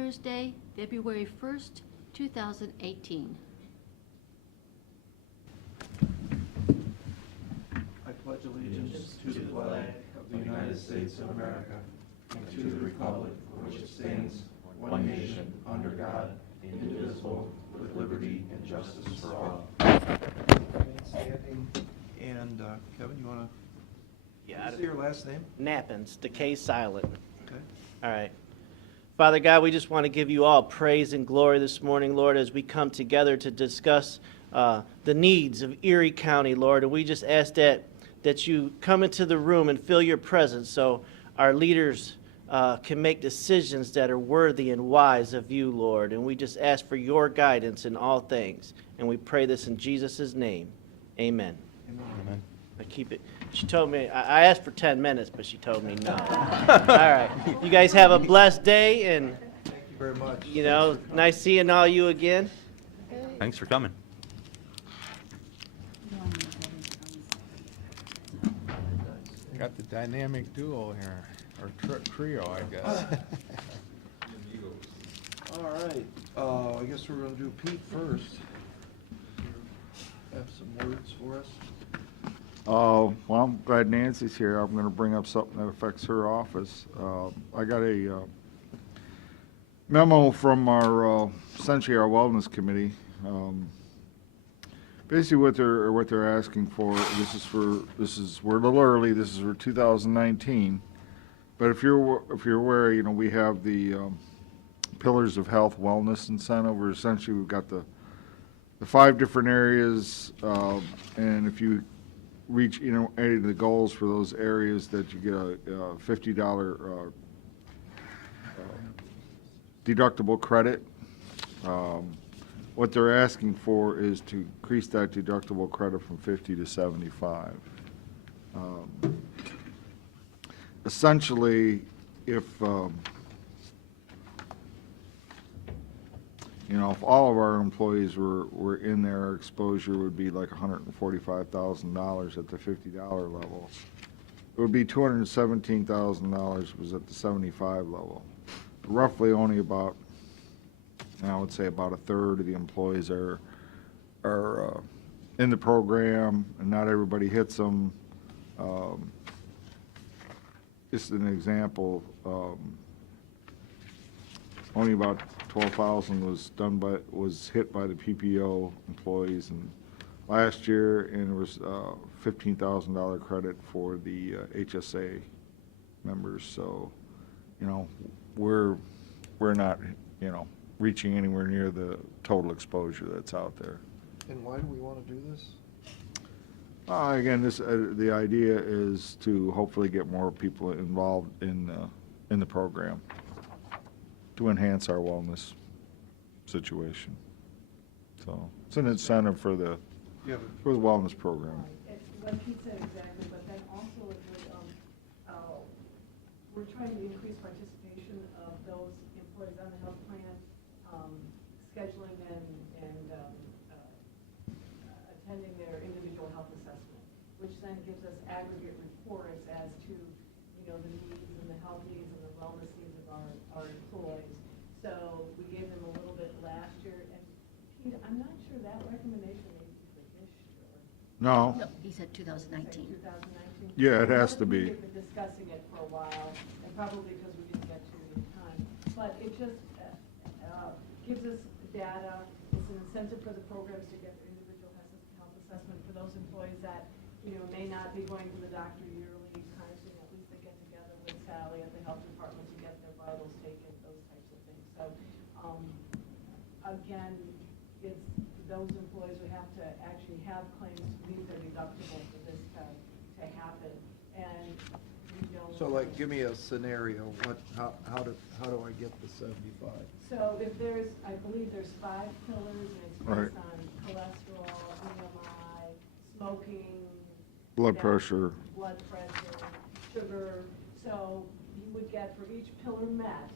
Thursday, February 1st, 2018. I pledge allegiance to the flag of the United States of America and to the republic for which it stands, one nation, under God, indivisible, with liberty and justice for all. Standing. And Kevin, you want to say your last name? Nappins, decay silent. Okay. All right. Father God, we just want to give you all praise and glory this morning, Lord, as we come together to discuss the needs of Erie County, Lord. And we just ask that you come into the room and feel your presence so our leaders can make decisions that are worthy and wise of you, Lord. And we just ask for your guidance in all things. And we pray this in Jesus' name. Amen. Amen. I keep it. She told me, I asked for 10 minutes, but she told me no. All right. You guys have a blessed day, and Thank you very much. you know, nice seeing all you again. Thanks for coming. Got the dynamic duo here, or trio, I guess. All right. I guess we're going to do Pete first. Have some words for us. Well, I'm glad Nancy's here. I'm going to bring up something that affects her office. I got a memo from our, essentially our wellness committee. Basically, what they're asking for. We're a little early. This is for 2019, but if you're aware, you know, we have the pillars of health wellness incentive. Where essentially we've got the 5 different areas, and if you reach, you know, any of the goals for those areas, that you get a $50 deductible credit. What they're asking for is to increase that deductible credit from 50 to 75. Essentially, if you know, if all of our employees were in there, our exposure would be like $145,000 at the $50 level. It would be $217,000 was at the 75 level. Roughly only about, I would say about a third of the employees are in the program, and not everybody hits them. Just an example, only about 12,000 was hit by the PPO employees, and last year, and there was $15,000 credit for the HSA members. So, you know, we're not, you know, reaching anywhere near the total exposure that's out there. And why do we want to do this? Again, the idea is to hopefully get more people involved in the program, to enhance our wellness situation. So it's an incentive for the wellness program. It's what Pete said exactly, but then also it would, we're trying to increase participation of those employees on the health plan, scheduling and attending their individual health assessment, which then gives us aggregate reports as to, you know, the needs and the health needs and the wellness needs of our employees. So we gave them a little bit last year, and Pete, I'm not sure that recommendation may be for this year. No. No, he said 2019. 2019? Yeah, it has to be. We've been discussing it for a while, and probably because we didn't get to it in time. But it just gives us data. It's an incentive for the programs to get their individual health assessment for those employees that, you know, may not be going to the doctor yearly, kind of thing. At least they get together with Sally at the health department to get their vitals taken, those types of things. So, again, it's those employees would have to actually have claims to meet their deductible for this to happen. And we don't. So, like, give me a scenario. How do I get the 75? So if I believe there's 5 pillars, and it's based on cholesterol, BMI, smoking, Blood pressure. sugar. So you would get, for each pillar met,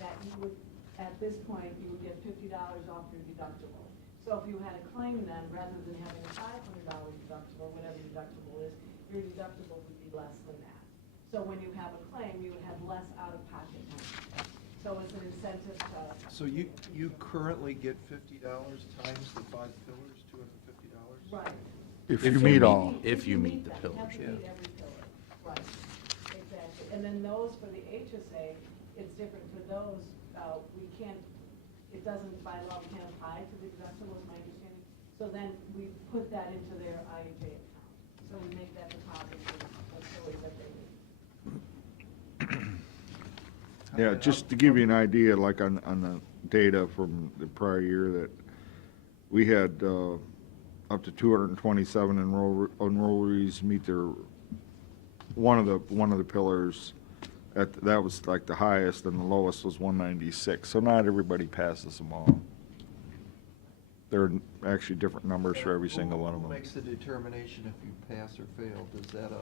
that you would, at this point, you would get $50 off your deductible. So if you had a claim then, rather than having a $500 deductible, whatever your deductible is, your deductible would be less than that. So when you have a claim, you would have less out-of-pocket money. So it's an incentive to. So you currently get $50 times the 5 pillars, $250? Right. If you meet all. If you meet the them. You have pillars, to yeah. meet every pillar, right, exactly. And then those for the HSA, it's different. For those, we can't, it doesn't, by law, we can't apply to the deductible, is my understanding. So then we put that into their IUJ account. So we make that deposit for the employees that they need. Yeah, just to give you an idea, like on the data from the prior year, that we had up to 227 enrollees meet their, one of the pillars. That was like the highest, and the lowest was 196. So not everybody passes them all. There are actually different numbers for every single one of Who them. makes the determination if you pass or fail? Is that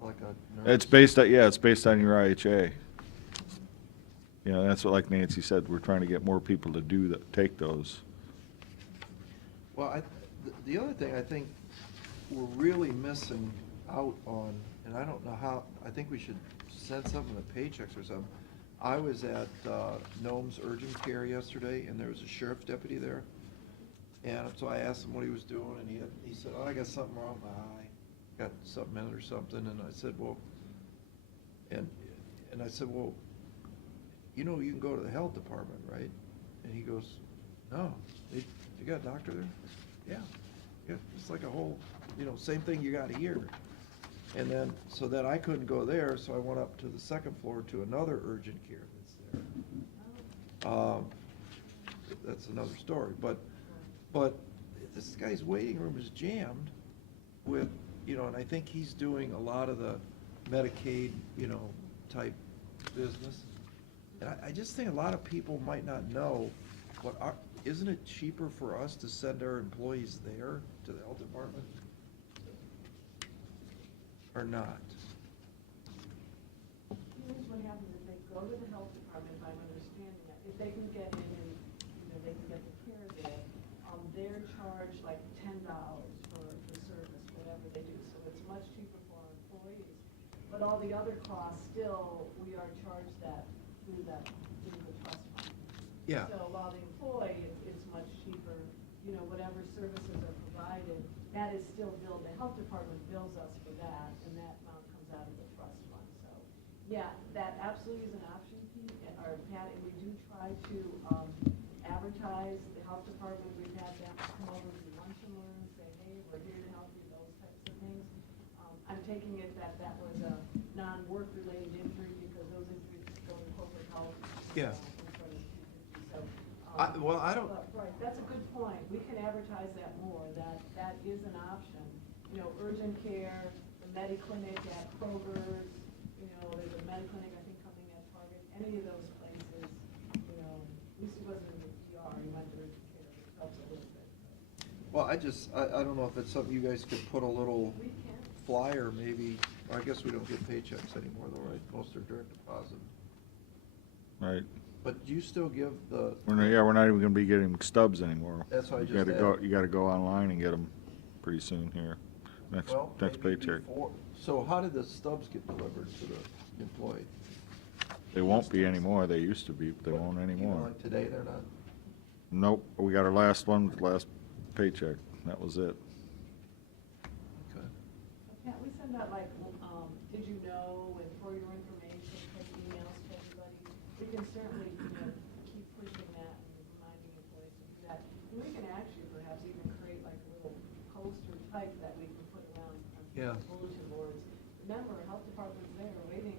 like a nurse? It's based on, yeah, it's based on your IHA. You know, that's what, like Nancy said, we're trying to get more people to do that, take those. Well, the other thing I think we're really missing out on, and I don't know how, I think we should send something to paychecks or something. I was at Nome's urgent care yesterday, and there was a sheriff deputy there. And so I asked him what he was doing, and he said, oh, I got something wrong with my eye. Got something in it or something. And I said, well, and I said, well, you know, you can go to the health department, right? And he goes, no, you got a doctor there? Yeah, it's like a whole, you know, same thing you got here. And then, so then I couldn't go there, so I went up to the second floor to another urgent care that's there. That's another story, but this guy's waiting room is jammed with, you know, and I think he's doing a lot of the Medicaid, you know, type business. And I just think a lot of people might not know, but isn't it cheaper for us to send our employees there to the health department? Or not? Here's what happens, if they go to the health department, if I'm understanding that, if they can get in and, you know, they can get the care there, they're charged like $10 for the service, whatever they do, so it's much cheaper for our employees. But all the other costs, still, we are charged that through the trust fund. Yeah. So while the employee, it's much cheaper, you know, whatever services are provided, that is still billed, the health department bills us for that, and that amount comes out of the trust fund, so. Yeah, that absolutely is an option, Pete, or Pat, and we do try to, advertise the health department, we've had them come over to lunch and learn, say, hey, we're here to help you, those types of things. I'm taking it that that was a non-work related injury, because those injuries go to corporate health. Yeah. So, Well, I don't. Right, that's a good point. We can advertise that more, that is an option. You know, urgent care, the Mediclinic at Kroger's, you know, there's a Mediclinic, I think, coming at Target, any of those places, you know, at least it wasn't in the ER, you went to urgent care, it helps a little bit. Well, I don't know if it's something you guys could put a little We can. flyer, maybe. I guess we don't get paychecks anymore, though, right? Most are direct deposit. Right. But do you still give the? We're not even gonna be getting stubs anymore. That's what I You just gotta go, asked. you gotta go online and get them pretty soon here. Next Well, maybe paycheck. before. So how did the stubs get delivered to the employee? They won't be anymore. They used to be, but they won't Even anymore. like today, they're not? Nope, we got our last one, last paycheck. That was it. Okay. Pat, we send out like, did you know, and for your information, type emails to everybody. We can certainly, you know, keep pushing that and reminding employees to do that. And we can actually perhaps even create like a little poster type that we can put around on Yeah. bulletin boards. Remember, health department's there waiting.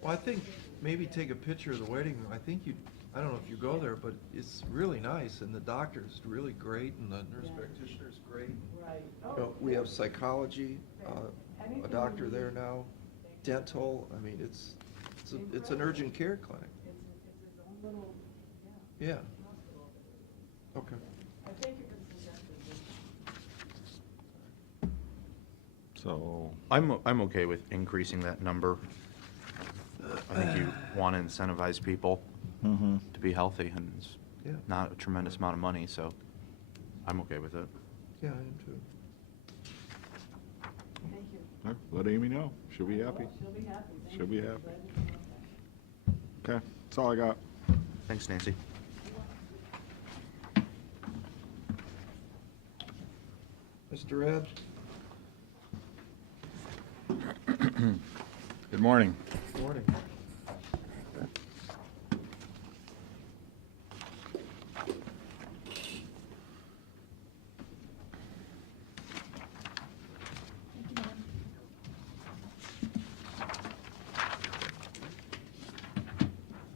Well, I think maybe take a picture of the waiting room. I think I don't know if you go there, but it's really nice, and the doctor's really great, and the nurse Yeah. practitioner's great. Right. You know, we have psychology, a Anything doctor we there need. now, dental. I mean, it's an urgent care clinic. It's its own little, Yeah. hospital. Okay. I thank you for the suggestion. So, I'm okay with increasing that number. I think you want to incentivize people to be healthy, and it's Yeah. not a tremendous amount of money, so I'm okay with it. Yeah, I am too. Thank you. let Amy know. She'll be happy. She'll be happy. Thank She'll be you. happy. Glad you came up. Okay. That's all I got. Thanks, Nancy. Mr. Ed? Good morning. Good morning.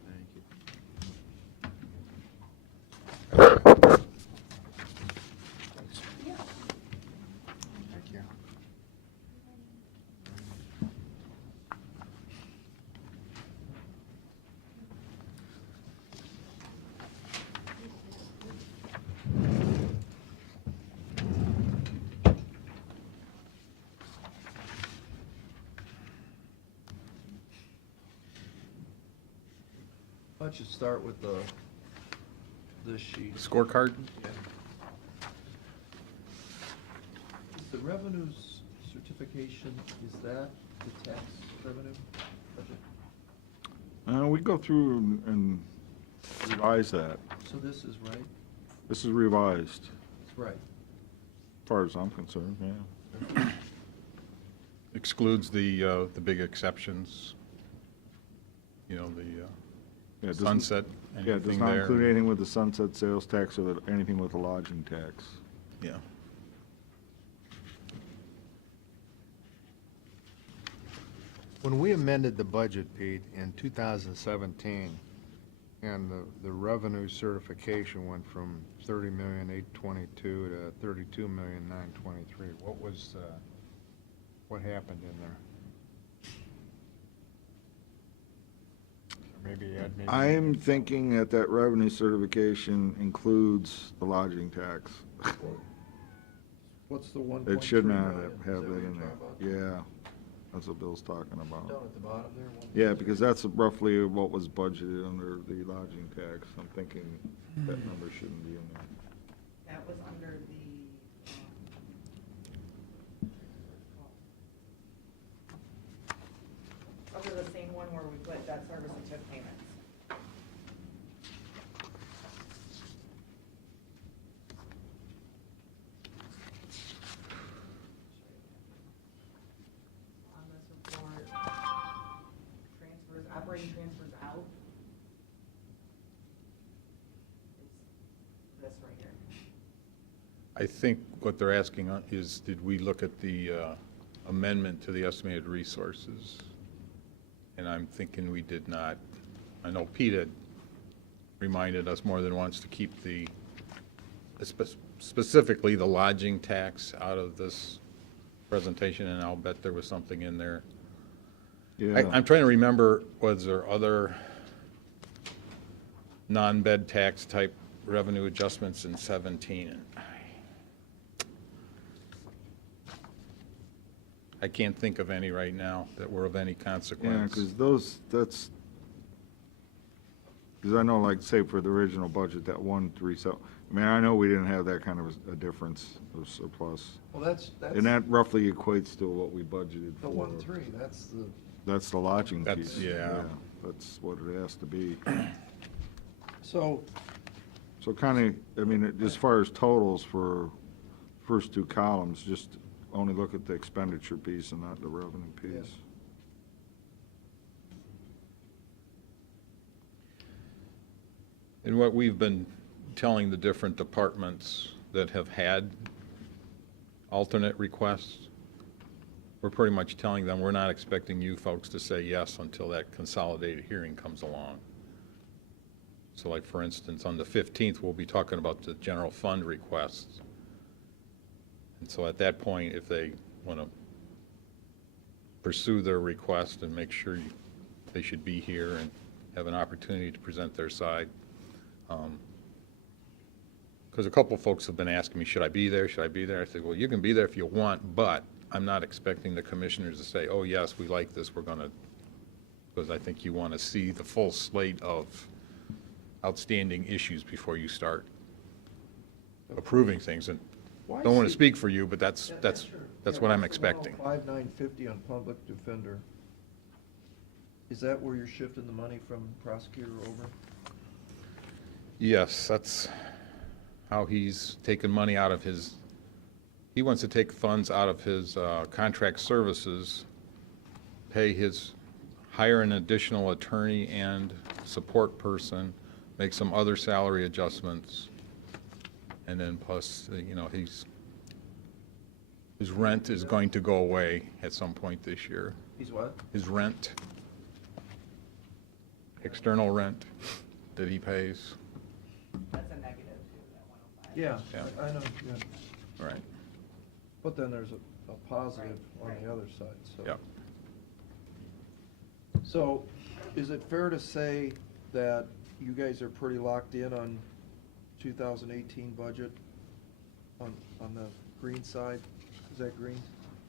Thank you. Thank you. Why don't you start with this sheet? Scorecard? Is the revenues certification, is that the tax revenue budget? We go through and revise that. So this is right? This is revised, It's right. as far as I'm concerned, yeah. Excludes the big exceptions. You know, Yeah, it the doesn't- sunset, Yeah, it does anything not there. include anything with the sunset sales tax or anything with the lodging tax. Yeah. When we amended the budget, Pete, in 2017, and the revenue certification went from 30,822 to 32,923, what happened in there? Or maybe Ed, maybe. I'm thinking that that revenue certification includes the lodging tax. What's the 1.3 It should not million? have Is that what you're in talking about? there. Yeah, that's what Bill's talking about. Down at the bottom there? Yeah, because that's roughly what was budgeted under the lodging tax. I'm thinking that number shouldn't be in there. That was under under the same one where we put debt service and TIF payments. On this report, transfers, operating transfers out. It's this right here. I think what they're asking is, did we look at the amendment to the estimated resources? And I'm thinking we did not. I know Pete had reminded us more than once to keep the, specifically the lodging tax out of this presentation, and I'll bet there was something in there. Yeah. I'm trying to remember, was there other non-bed tax type revenue adjustments in 17? I can't think of any right now that were of any Yeah, consequence. because because I know, like, say for the original budget, that 137, I mean, I know we didn't have that kind of a difference of surplus. Well, that's And that roughly equates to what we budgeted the for. 1.3, that's the, That's the lodging That's- piece. yeah. That's what it has to be. so, So kind of, I mean, as far as totals for first two columns, just only look at the expenditure piece and not the revenue piece. And what we've been telling the different departments that have had alternate requests, we're pretty much telling them, we're not expecting you folks to say yes until that consolidated hearing comes along. So like, for instance, on the 15th, we'll be talking about the general fund requests. And so at that point, if they want to pursue their request and make sure they should be here and have an opportunity to present their side. Because a couple folks have been asking me, should I be there, should I be there? I said, well, you can be there if you want, but I'm not expecting the commissioners to say, oh, yes, we like this, we're going to, because I think you want to see the full slate of outstanding issues before you start approving things. And don't want to speak for you, but that's true. what I'm expecting. 5,950 on public defender. Is that where you're shifting the money from prosecutor over? Yes, that's how he's taken money out of his, he wants to take funds out of his contract services, hire an additional attorney and support person, make some other salary adjustments, and then plus, his rent is going to go away at some point this year. He's what? His rent, external rent that he pays. That's a negative too, that 105. Yeah, Yeah. I know, yeah. Right. But then there's a positive on the other side, so. Yep. So, is it fair to say that you guys are pretty locked in on 2018 budget on the green side? Is that green?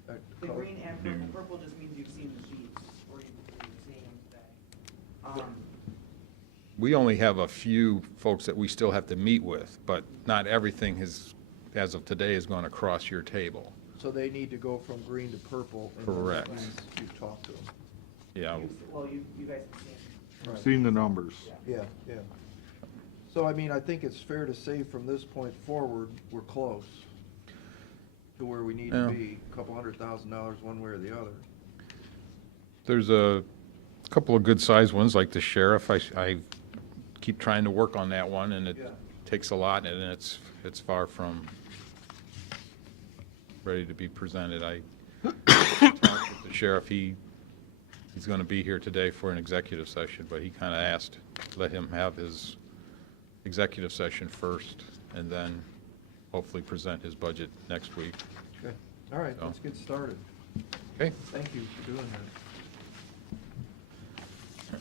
That The color? green and purple, purple just means you've seen the sheets, or you're seeing them today. We only have a few folks that we still have to meet with, but not everything has, as of today, is going to cross your table. So they need to go from green to purple. And then that Correct. means you've talked to them. Yeah, Well, you guys have seen. Right. Seen the numbers. Yeah, yeah. So, I mean, I think it's fair to say from this point forward, we're close to where we need to Yeah. be, a couple $100,000 one way or the other. there's a couple of good-sized ones, like the sheriff. I keep trying to work on that one, and it Yeah. takes a lot, and it's far from ready to be presented. I talked with the sheriff. He's going to be here today for an executive session, but he kind of asked, let him have his executive session first, and then hopefully present his budget next week. Okay, all right, So. let's get started. Okay? Thank you for doing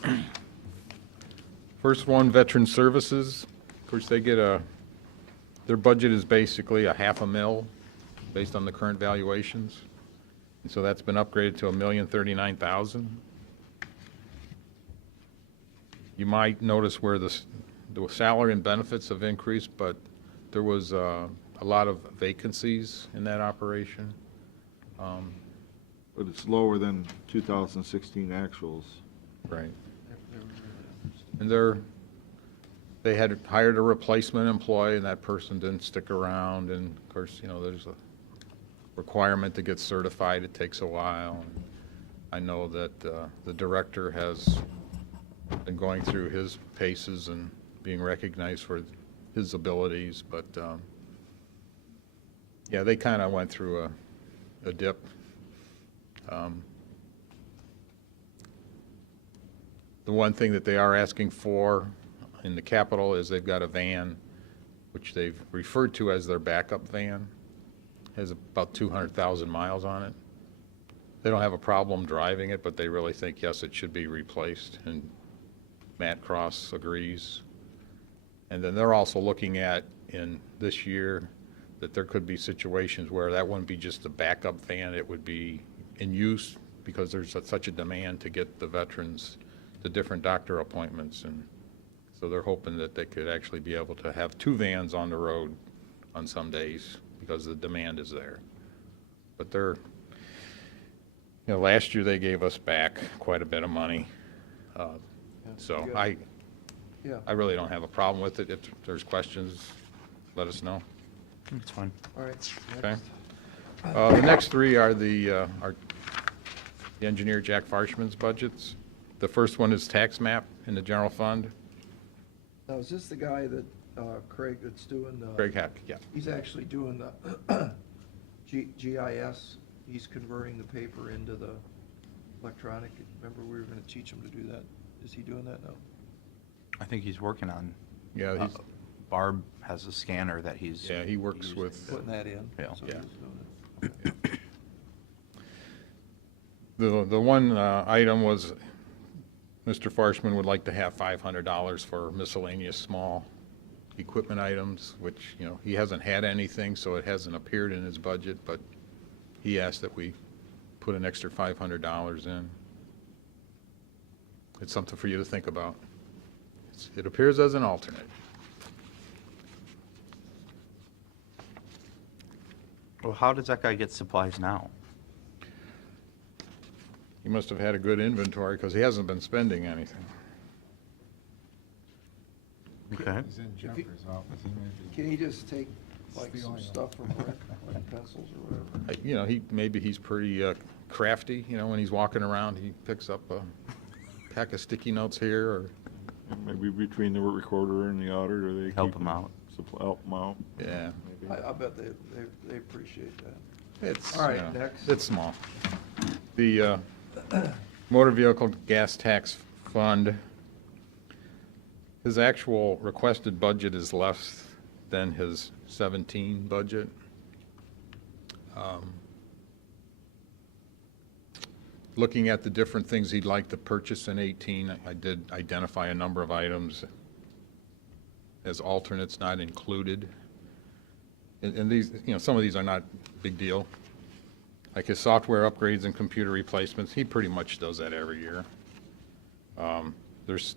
that. First one, Veteran Services. Of course, they get their budget is basically $500,000 based on the current valuations. And so that's been upgraded to $1,039,000. You might notice where the salary and benefits have increased, but there was a lot of vacancies in that operation. But it's lower than 2016 actuals. Right. And they had hired a replacement employee, and that person didn't stick around, and of course, there's a requirement to get certified, it takes a while. And I know that the director has been going through his paces and being recognized for his abilities, but, yeah, they kind of went through a dip. The one thing that they are asking for in the capital is they've got a van, which they've referred to as their backup van, has about 200,000 miles on it. They don't have a problem driving it, but they really think, yes, it should be replaced, and Matt Cross agrees. And then they're also looking at, in this year, that there could be situations where that wouldn't be just a backup van, it would be in use because there's such a demand to get the veterans the different doctor appointments, and so they're hoping that they could actually be able to have 2 vans on the road on some days because the demand is there. But last year they gave us back quite a bit of money, so good. Yeah, I really don't have a problem with it. If there's questions, let us know. It's fine. all right. Okay. next. The next 3 are the engineer Jack Farshman's budgets. The first one is tax map in the general fund. Now, is this the guy that, Craig, that's doing the? Craig Heck, yeah. He's actually doing the GIS, he's converting the paper into the electronic. Remember, we were gonna teach him to do that. Is he doing that now? I think he's working on, Yeah, he's, Barb has a scanner that he's. yeah, he works using with, Putting that in? Yeah. So Yeah. he's doing it. the one item was, Mr. Farshman would like to have $500 for miscellaneous small equipment items, which, he hasn't had anything, so it hasn't appeared in his budget, but he asked that we put an extra $500 in. It's something for you to think about. It appears as an alternate. Well, how does that guy get supplies now? He must have had a good inventory because he hasn't been spending anything. Okay. He's in Jeffrey's office. He may be- Can he just take like some Stealing them. stuff from Rick, like pencils or whatever? You know, maybe he's pretty crafty, you know, when he's walking around, he picks up a pack of sticky notes here, or, Maybe between the recorder and the auditor, they Help keep him out. Help them out. yeah. Maybe. I bet they appreciate that. It's, All right, you know, next. it's small. The motor vehicle gas tax fund, his actual requested budget is less than his 17 budget. Looking at the different things he'd like to purchase in 18, I did identify a number of items as alternates not included. And these, you know, some of these are not big deal. Like his software upgrades and computer replacements, he pretty much does that every year. There's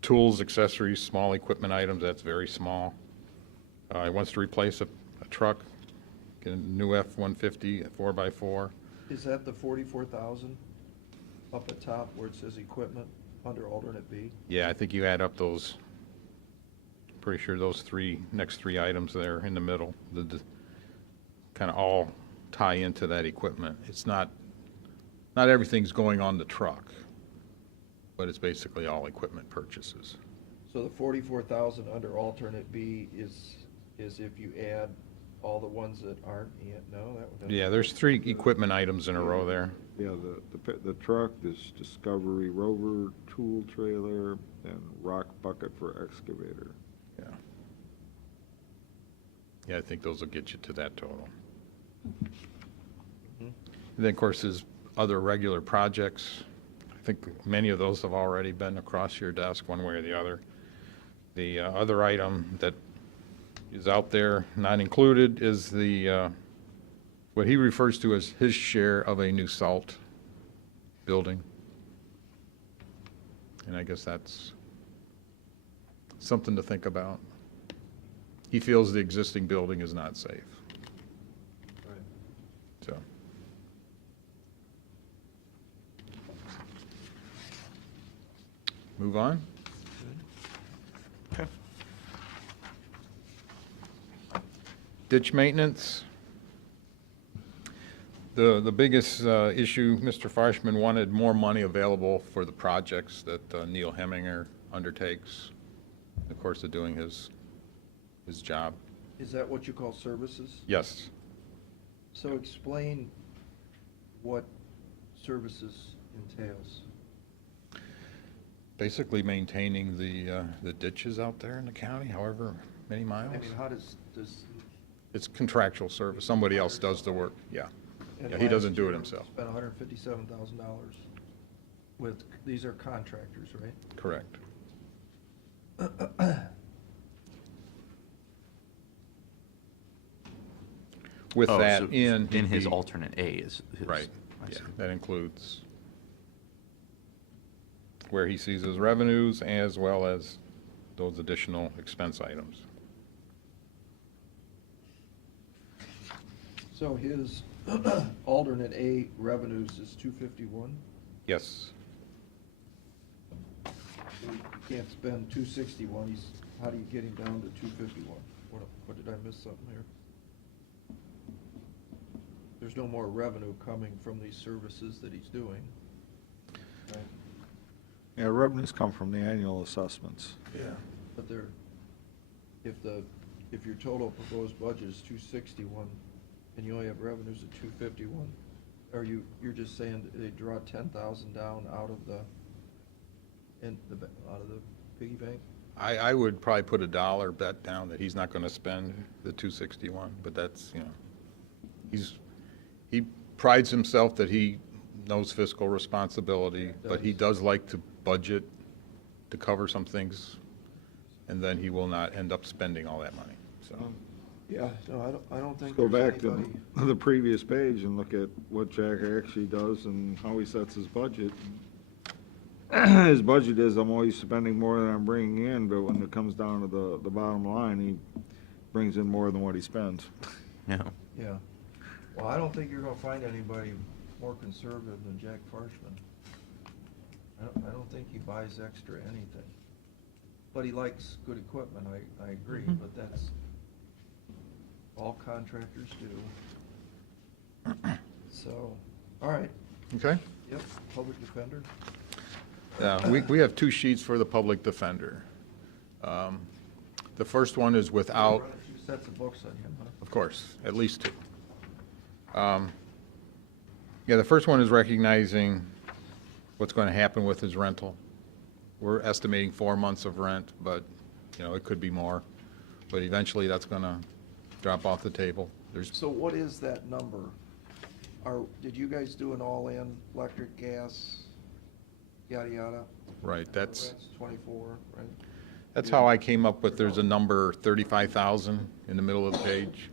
tools, accessories, small equipment items, that's very small. He wants to replace a truck, get a new F-150, a 4x4. Is that the 44,000 up at top where it says equipment under alternate B? Yeah, I think you add up those, pretty sure those next three items there in the middle, kind of all tie into that equipment. It's not everything's going on the truck, but it's basically all equipment purchases. So the 44,000 under alternate B is if you add all the ones that aren't yet, no? Yeah, there's three equipment items in a row there. Yeah, the truck, this Discovery Rover tool trailer, and rock bucket for excavator. Yeah. Yeah, I think those will get you to that total. And then, of course, his other regular projects, I think many of those have already been across your desk one way or the other. The other item that is out there, not included, is the, what he refers to as his share of a new salt building. And I guess that's something to think about. He feels the existing building is not safe. So. Move on. Okay. Ditch maintenance. The biggest issue, Mr. Farshman wanted more money available for the projects that Neil Heminger undertakes, in the course of doing his job. Is that what you call services? Yes. So explain what services entails. Basically maintaining the ditches out there in the county, however many miles. I mean, how does It's contractual service. Somebody else does the work, yeah. and Yeah, he doesn't last do it year himself. Spent $157,000 with, these are contractors, right? Correct. With Oh, that so in. In his he'd be- alternate A is his. Right, I yeah, see. that includes where he sees his revenues as well as those additional expense items. So his alternate A revenues is 251? Yes, You can't spend 261, how do you get him down to 251? What did I miss something here? There's no more revenue coming from these services that he's doing. Right? Yeah, revenues come from the annual assessments. Yeah. But if your total proposed budget is 261, and you only have revenues of 251, you're just saying they draw 10,000 down out of the piggy bank? I would probably put a dollar bet down that he's not going to spend the 261, but that's, you know, he prides himself that he knows fiscal responsibility, but he does like to budget to cover some things, and then he will not end up spending all that money, so. Yeah, no, I don't think Go there's back to anybody. the previous page and look at what Jack actually does and how he sets his budget. His budget is, I'm always spending more than I'm bringing in, but when it comes down to the bottom line, he brings in more than what he spends. Yeah. Yeah. Well, I don't think you're gonna find anybody more conservative than Jack Farshman. I don't think he buys extra anything. But he likes good equipment, I agree, but that's, all contractors do. So, all right, Okay? yep, public defender. We have 2 sheets for the public defender. The first one is without, Run a few sets of books on him, huh? of course, at least 2. Yeah, the first one is recognizing what's going to happen with his rental. We're estimating 4 months of rent, but, you know, it could be more. But eventually, that's going to drop off the table. There's, So what is that number? Did you guys do an all-in electric, gas, yada, yada? right, that's 24, right? how I came up with, there's a number 35,000 in the middle of the page.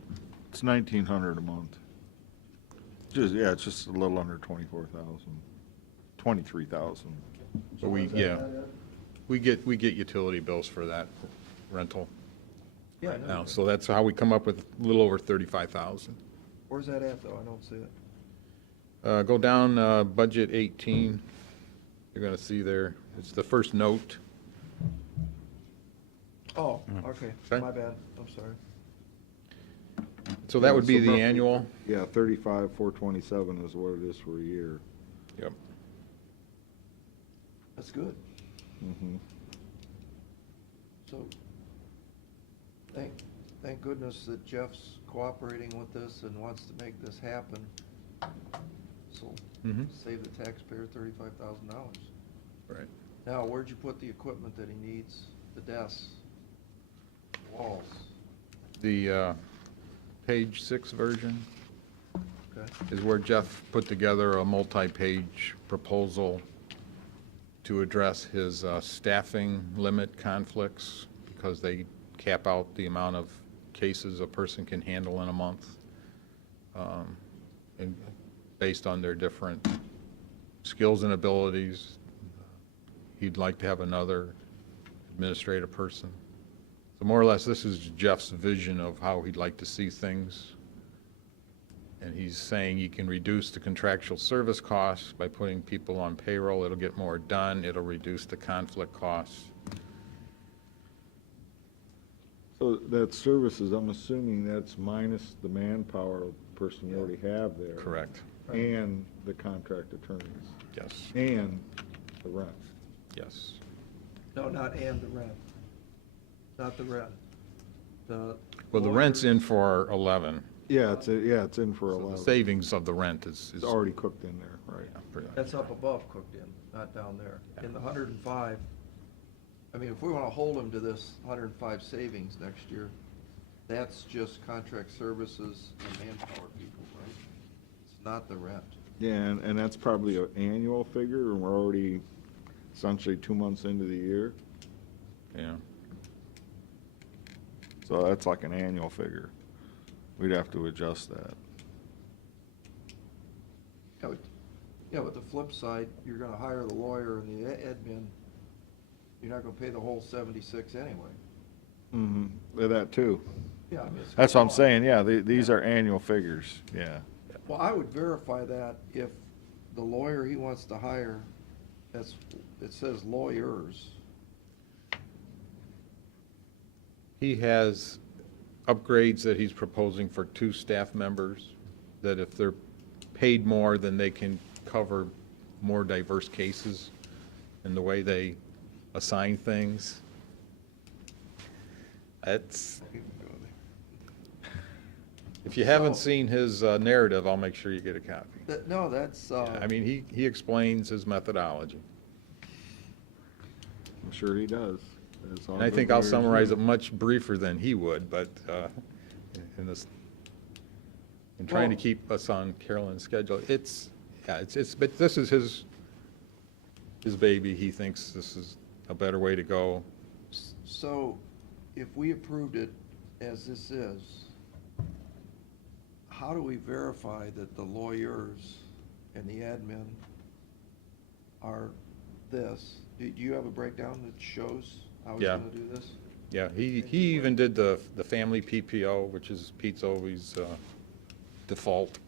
It's 1,900 a month. Just, yeah, it's just a little under 24,000, 23,000. So we get utility bills for that rental Yeah, I right know now. that. So that's how we come up with a little over 35,000. Where's that at, though? I don't see it. Go down, budget 18. You're going to see there, it's the first note. Oh, okay, Okay. my bad, I'm sorry. So that would be Yeah, so the roughly- annual. Yeah, 35,427 is what it is for a year. Yep. That's good. Mhm. So, thank goodness that Jeff's cooperating with this and wants to make this happen. So, Mhm. save the taxpayer $35,000. Right. Now, where'd you put the equipment that he needs? The desks, walls, The page 6 version okay? is where Jeff put together a multi-page proposal to address his staffing limit conflicts, because they cap out the amount of cases a person can handle in a month, and based on their different skills and abilities. He'd like to have another administrative person. So more or less, this is Jeff's vision of how he'd like to see things. And he's saying you can reduce the contractual service costs by putting people on payroll. It'll get more done. It'll reduce the conflict costs. So that services, I'm assuming that's minus the manpower person you already have there. Correct. And the contract attorneys, Yes. and the rent. Yes. No, not and the rent. Not the rent. The. Well, the rent's in for 11. Yeah, it's in for So the 11. savings of the rent is. It's already cooked in there, right? Yeah, pretty much. That's up above cooked in, not down there. In the 105, I mean, if we want to hold him to this 105 savings next year, that's just contract services and manpower people, right? It's not the rent. Yeah, and that's probably an annual figure, and we're already essentially 2 months into the year. Yeah. So that's like an annual figure. We'd have to adjust that. Yeah, but the flip side, you're gonna hire the lawyer and the admin, you're not gonna pay the whole 76 anyway. Mm-hmm, that too. Yeah, I mean, it's That's what I'm gonna- saying, yeah, these are annual figures, yeah. Well, I would verify that if the lawyer he wants to hire, it says lawyers. He has upgrades that he's proposing for 2 staff members, that if they're paid more, then they can cover more diverse cases in the way they assign things. It's, if you haven't So- seen his narrative, I'll make sure you get a copy. No, that's, I mean, he explains his methodology. I'm sure he does. As all And I good think I'll lawyers summarize do. it much briefer than he would, but in this, in trying to Well- keep us on Carolyn's schedule, but this is his baby. He thinks this is a better way to go. so if we approved it as this is, how do we verify that the lawyers and the admin are this? Do you have a breakdown that shows how he's Yeah. gonna do this? Yeah, he even did the family PPO, which is Pete's always default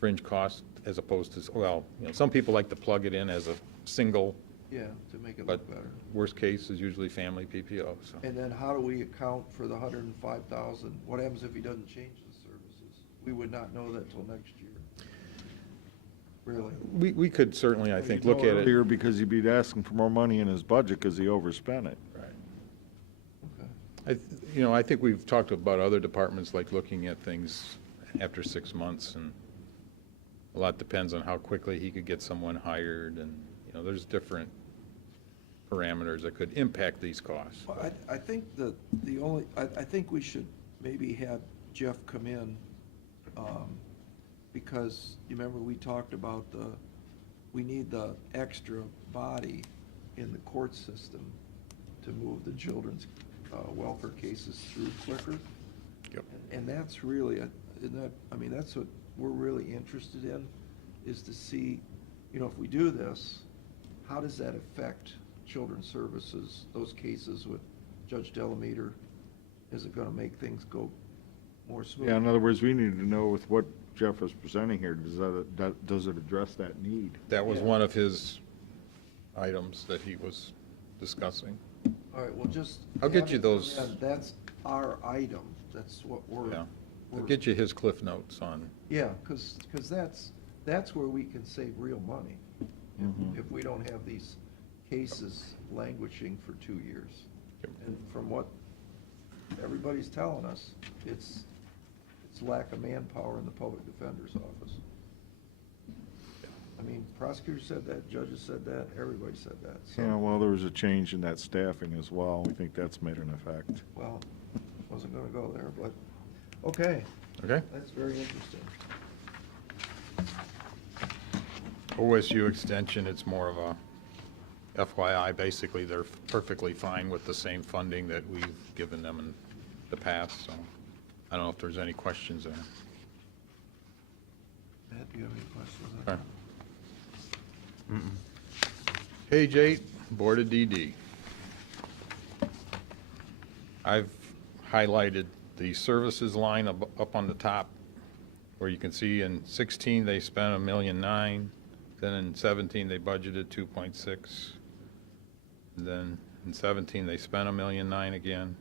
fringe cost as opposed to, well, some people like to plug it in as a single, Yeah, to make it but look better. worst case is usually family PPO, so. And then how do we account for the 105,000? What happens if he doesn't change the services? We would not know that till next year. Really? We could certainly, I Well, think, you'd look know at it. earlier because he'd be asking for more money in his budget because he overspent it. Okay. I think we've talked about other departments, like looking at things after 6 months, and a lot depends on how quickly he could get someone hired, and, there's different parameters that could impact these costs. Well, I think that I think we should maybe have Jeff come in, because you remember we talked about we need the extra body in the court system to move the children's welfare cases through quicker. Yep. And that's really, that's what we're really interested in, is to see, if we do this, how does that affect children's services, those cases with Judge Delameter? Is it gonna make things go more smoothly? Yeah, in other words, we need to know with what Jeff is presenting here, does it address that need? That was Yeah. one of his items that he was discussing. All right, well, just. I'll get have you it come those. in. That's our item, that's what we're. Yeah. I'll we're- get you his Cliff Notes on. Yeah, because that's where we can save real money, Mhm. if we don't have these cases languishing for 2 years. Yep. And from what everybody's telling us, it's lack of manpower in the public defender's office. I mean, prosecutors said that, judges said that, everybody said that. So, Yeah, well, there was a change in that staffing as well. We think that's made an effect. well, wasn't gonna go there, but, okay, Okay? that's very interesting. OSU extension, it's more of a FYI. Basically, they're perfectly fine with the same funding that we've given them in the past, so I don't know if there's any questions there. Matt, do you have any questions? Okay. Page 8, Board of DD. I've highlighted the services line up on the top, where you can see in 16, they spent $1.9 million. Then in 17, they budgeted 2.6. Then in 17, they spent $1.9 million again.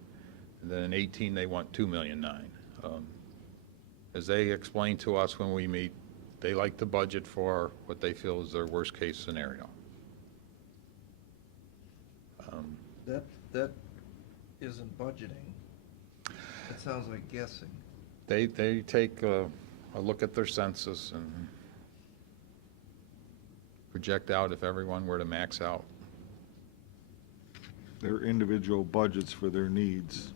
And then in 18, they want $2.9 million. As they explained to us when we meet, they like to budget for what they feel is their worst-case scenario. That isn't budgeting. That sounds like guessing. They take a look at their census and project out if everyone were to max out. Their individual budgets for their needs.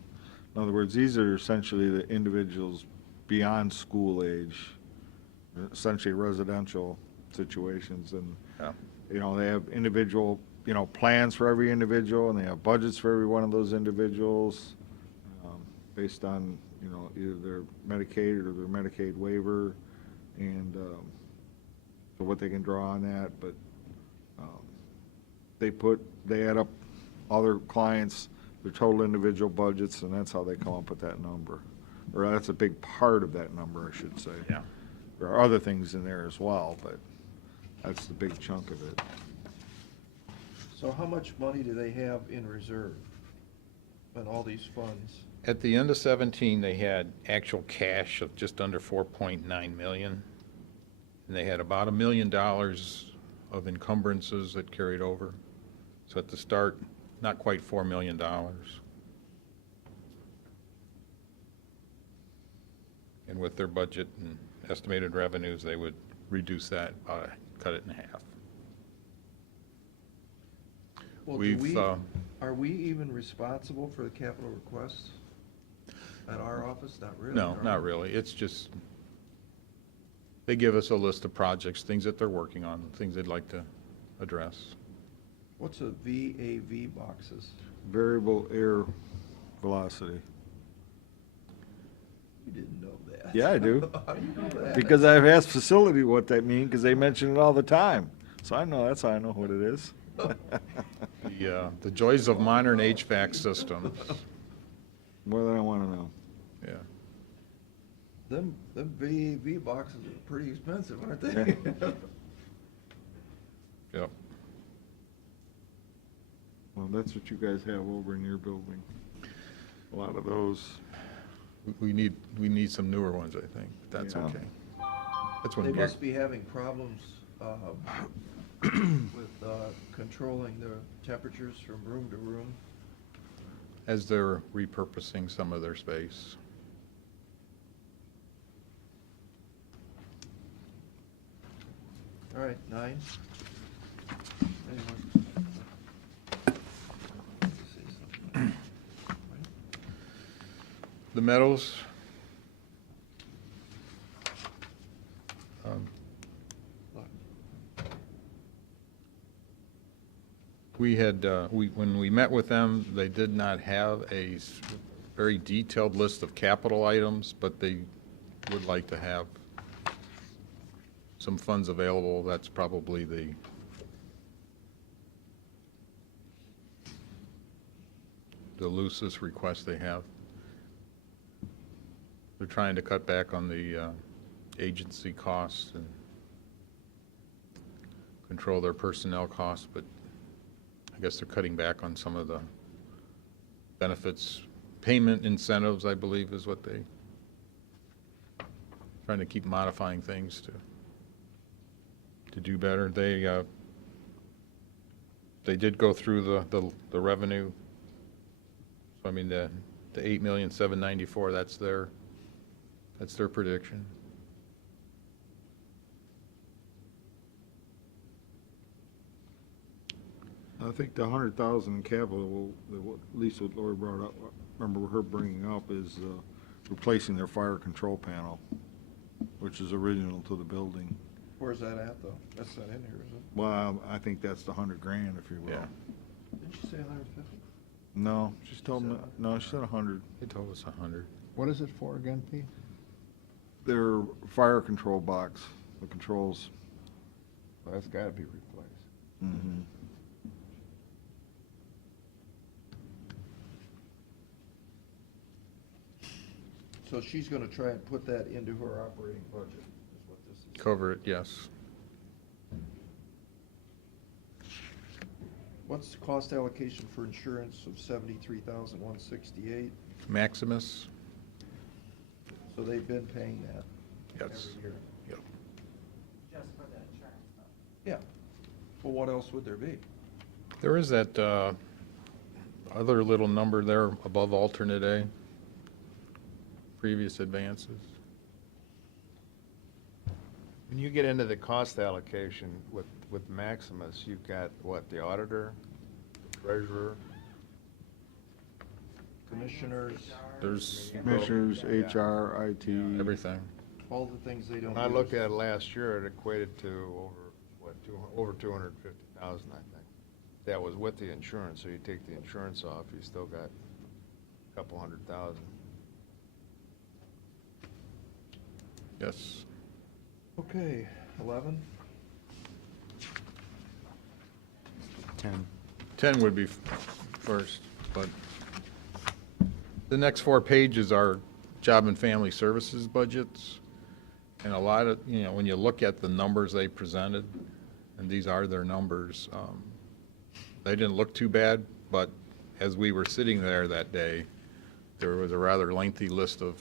In other words, these are essentially the individuals beyond school age, essentially residential situations, and, Yeah. they have individual, plans for every individual, and they have budgets for every one of those individuals, based on, either their Medicaid or their Medicaid waiver, and, so what they can draw on that, but, they add up all their clients, their total individual budgets, and that's how they come up with that number. Or that's a big part of that number, I should say. Yeah. There are other things in there as well, but that's the big chunk of it. So how much money do they have in reserve in all these funds? At the end of 17, they had actual cash of just under 4.9 million. And they had about $1 million of encumbrances that carried over. So at the start, not quite $4 million. And with their budget and estimated revenues, they would reduce that, cut it in half. Well, We've, are we even responsible for the capital requests at our office? Not really. No, are not we? really. It's just, they give us a list of projects, things that they're working on, things they'd like to address. What's a VAV boxes? Variable air velocity. You didn't know that. Yeah, I do. How do you know that? Because I've asked facility what that means, because they mention it all the time. So I know, that's how I know what it is. The joys of modern HVAC systems, More than I want to know. yeah. Them VAV boxes are pretty expensive, aren't they? Yep. Well, that's what you guys have over in your building. A lot of those. We need some newer ones, I think. That's Yeah. okay. That's when They Gary, must be having problems with controlling the temperatures from room to room. as they're repurposing some of their space. All right, 9. Anyone? Say something. The Meadows. We had, when we met with them, they did not have a very detailed list of capital items, but they would like to have some funds available. That's probably the loosest request they have. They're trying to cut back on the agency costs and control their personnel costs, but I guess they're cutting back on some of the benefits. Payment incentives, I believe, is what they, trying to keep modifying things to do better. They did go through the revenue. So I mean, the 8,794,000, that's their prediction. I think the 100,000 in capital, at least what Lori brought up, remember her bringing up, is replacing their fire control panel, which is original to the building. Where's that at, though? That's not in here, is it? Well, I think that's the 100 grand, if you will. Yeah. Didn't you say 150? No, she's told me, no, she said 100. They told us 100. What is it for again, Pete? Their fire control box, the controls. Well, that's gotta be replaced. Mm-hmm. So she's gonna try and put that into her operating budget, is what this is. Cover it, yes. What's the cost allocation for insurance of 73,168? Maximus? So they've been paying that Yes. every year. Yep. Just for the insurance, though. Yeah. Well, what else would there be? There is that other little number there above alternate A, previous advances. When you get into the cost allocation with Maximus, you've got, what, the auditor, treasurer? Commissioners, There's Commissioners, HR, IT. everything. all the things they don't When I use. looked at it last year, it equated to over 250,000, I think. That was with the insurance, so you take the insurance off, you still got a couple 100,000. Yes. Okay, 11? 10. 10 would be first, but the next 4 pages are job and family services budgets. And a lot of, when you look at the numbers they presented, and these are their numbers, they didn't look too bad, but as we were sitting there that day, there was a rather lengthy list of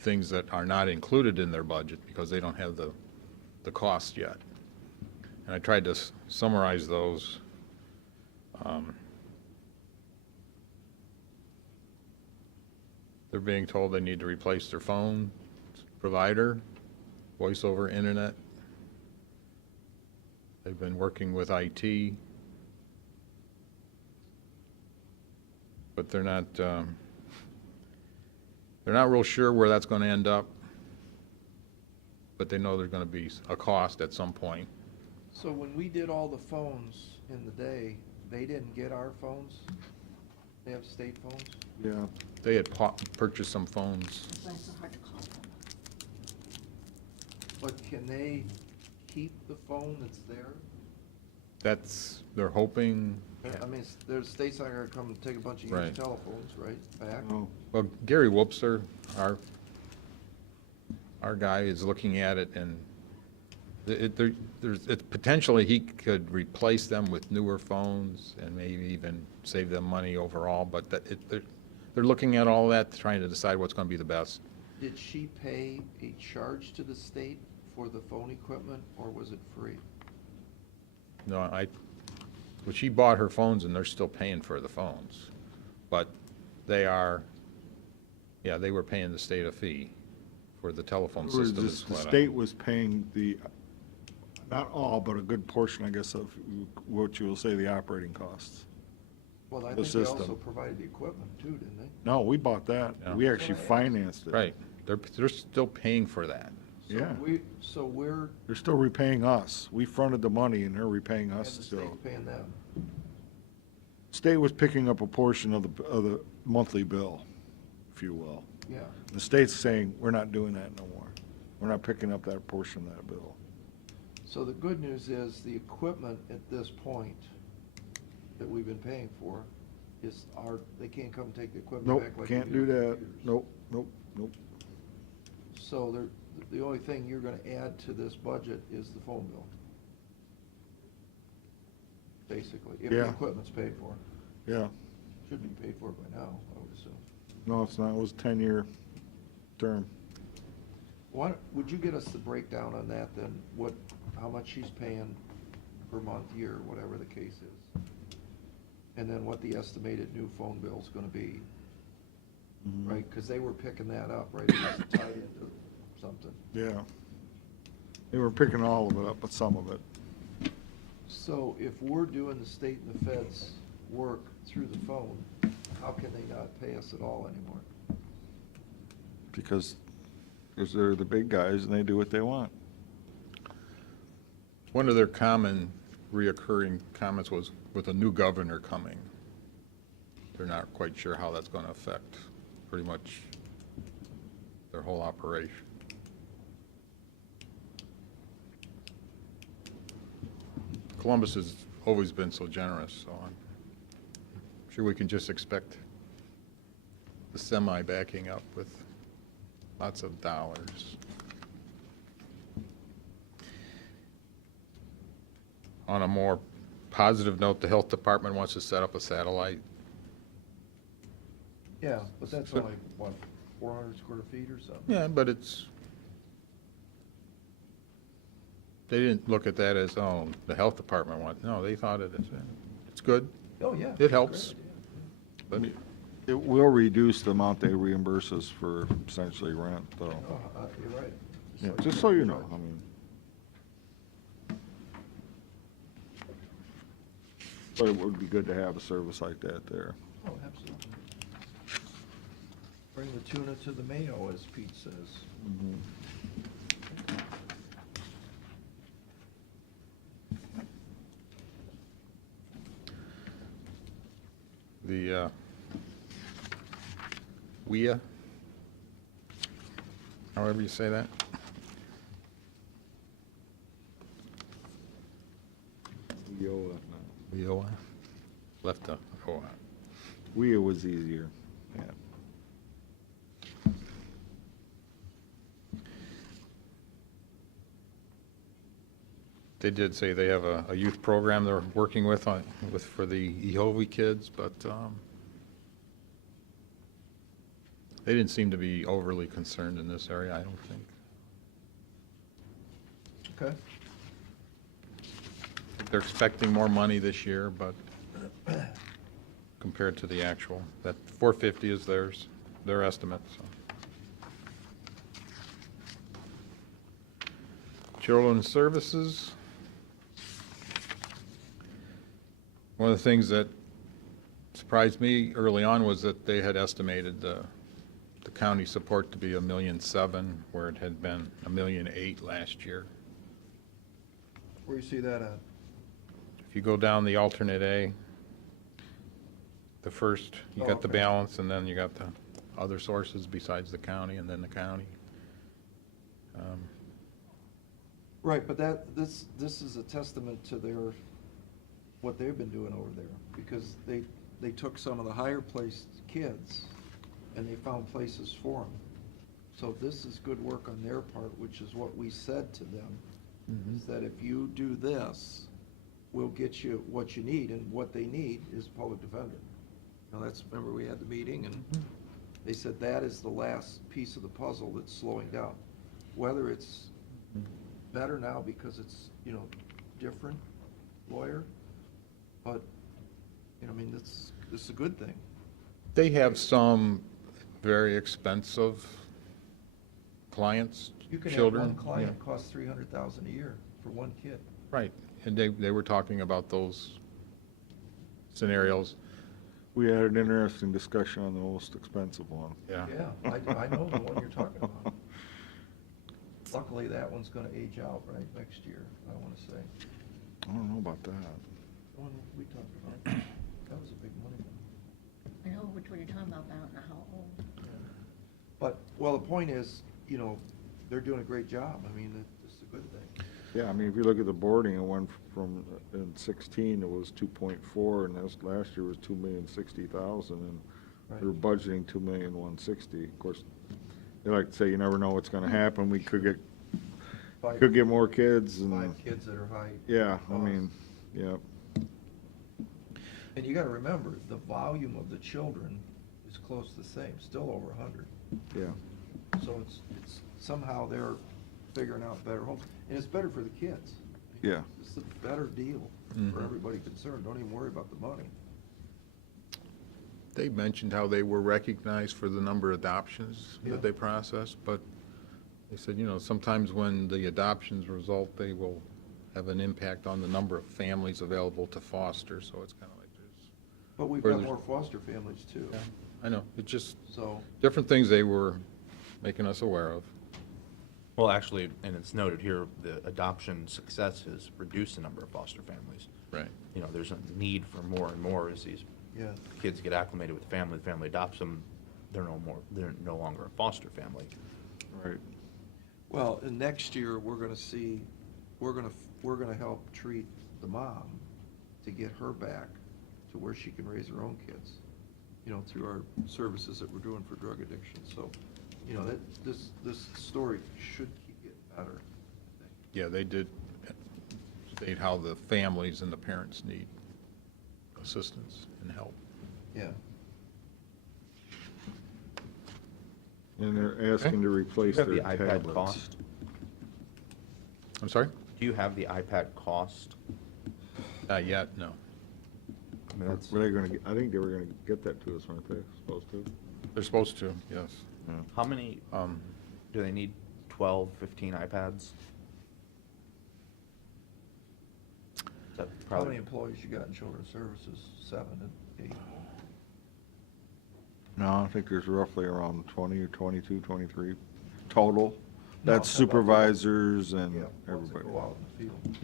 things that are not included in their budget because they don't have the cost yet. And I tried to summarize those. They're being told they need to replace their phone provider, voice over internet. They've been working with IT, but they're not real sure where that's going to end up, but they know there's going to be a cost at some point. So when we did all the phones in the day, they didn't get our phones? They have state phones? Yeah. They had purchased some phones. That's why it's so hard to call them. But can they keep the phone that's there? They're hoping, I mean, there's states not gonna come and take a bunch of Right. used telephones, right, back? Oh, well, Gary Whoopser, our our guy is looking at it, and potentially he could replace them with newer phones and maybe even save them money overall, but they're looking at all that, trying to decide what's going to be the best. Did she pay a charge to the state for the phone equipment, or was it free? No, well, she bought her phones and they're still paying for the phones, but they were paying the state a fee for the telephone Or is system. this- is the what I- state was paying not all, but a good portion, I guess, of what you will say the operating costs. Well, I The think they also system. provided the equipment too, didn't they? No, we bought that. Yeah. We actually financed it. Right, they're still paying for that. Yeah. So we're, They're still repaying us. We fronted the money and they're repaying and the us still. state's paying them. State was picking up a portion of the monthly bill, if you will. Yeah. The state's saying, we're not doing that no more. We're not picking up that portion of that bill. So the good news is the equipment at this point that we've been paying for they can't come take the equipment Nope, back like can't we do with that. computers. Nope. So the only thing you're gonna add to this budget is the phone bill. Basically, if the Yeah. equipment's paid for. Yeah. Should be paid for by now, I would assume. No, it's not. It was a 10-year term. Would you get us the breakdown on that then? How much she's paying per month, year, whatever the case is? And then what the estimated new phone bill's gonna be, Mhm. right? Because they were picking that up, right? It was tied into something. Yeah. They were picking all of it up, but some of it. So if we're doing the state and the feds work through the phone, how can they not pay us at all anymore? Because they're the big guys and they do what they want. One of their common reoccurring comments was with a new governor coming, they're not quite sure how that's going to affect pretty much their whole operation. Columbus has always been so generous, so I'm sure we can just expect the semi backing up with lots of dollars. On a more positive note, the health department wants to set up a satellite. Yeah, but that's So- only, what, 400 square feet or something? Yeah, but they didn't look at that as, oh, the health department no, they thought it's good, Oh, yeah. it helps. Great. But It will reduce the amount they reimburse us for essentially rent, though. Oh, you're right. Yeah, just so you know, I mean. But it would be good to have a service like that there. Oh, absolutely. Bring the tuna to the mayo, as Pete says. the WIA, however you say that, WIOA, left a O out. WIA was easier, yeah. They did say they have a youth program they're working with for the EHOVI kids, but they didn't seem to be overly concerned in this area, I don't think. Okay. They're expecting more money this year, but compared to the actual, that 450 is their estimate, so. Children's Services. One of the things that surprised me early on was that they had estimated the county support to be $1.7 million, where it had been $1.8 million last year. Where you see that at? If you go down the alternate A, the first, you Oh, got the okay. balance, and then you got the other sources besides the county, and then the county. Right, but this is a testament to what they've been doing over there, because they took some of the higher placed kids and they found places for them. So this is good work on their part, which is what we said to them, is that if you do this, we'll get you what you need, and what they need is public defender. Now, that's, remember, we had the meeting, and they said that is the last piece of the puzzle that's slowing down. Whether it's better now because it's, different lawyer, but, I mean, this is a good thing. They have some very expensive clients, You can have children. one client yeah. cost $300,000 a year for one kid. Right, and they were talking about those scenarios. We had an interesting discussion on the most expensive one. Yeah. Yeah, I know the one you're talking about. Luckily, that one's gonna age out, right, next year, I wanna say. I don't know about that. The one we talked about, that was a big money one. I know which one you're talking about, but I don't know how old. But, well, the point is, they're doing a great job. I mean, it's a good thing. Yeah, I mean, if you look at the boarding, it went from, in 16, it was 2.4, and this last year was 2,060,000, and we were budgeting 2,160,000. Of course, they like to say, you never know what's gonna happen. We could get more kids, and, 5 kids that are high. yeah, I cost. mean, yeah. And you gotta remember, the volume of the children is close to the same, still over 100. Yeah. So it's somehow they're figuring out better homes, and it's better for the kids. Yeah. It's a better deal for Mhm. everybody concerned. Don't even worry about the money. They mentioned how they were recognized for the number of adoptions Yeah. that they processed, but they said, sometimes when the adoptions result, they will have an impact on the number of families available to foster, so it's kind of like this. But we've Where got there's- more foster families too, Yeah, I know, it's just so. different things they were making us aware of. Well, actually, and it's noted here, the adoption success has reduced the number of foster families. Right. There's a need for more and more as these Yeah. kids get acclimated with the family adopts them, they're no longer a foster family. Right. Well, and next year, we're gonna see, we're gonna help treat the mom to get her back to where she can raise her own kids, through our services that we're doing for drug addiction. So, this story should keep getting better, I think. Yeah, they did state how the families and the parents need assistance and help. Yeah. And they're asking to replace Do you their have the iPad tablets. cost? I'm sorry? Do you have the iPad cost? Not yet, no. I mean, that's, Were they gonna, I think they were gonna get that to us, weren't they, supposed to? They're supposed to, yes. how many, do they need 12, 15 iPads? Is that How probably? many employees you got in children's services? 7 and 8? No, I think there's roughly around 20 or 22, 23 total. No, That's I'm talking about the- supervisors and Yeah, ones that everybody. go out in the field.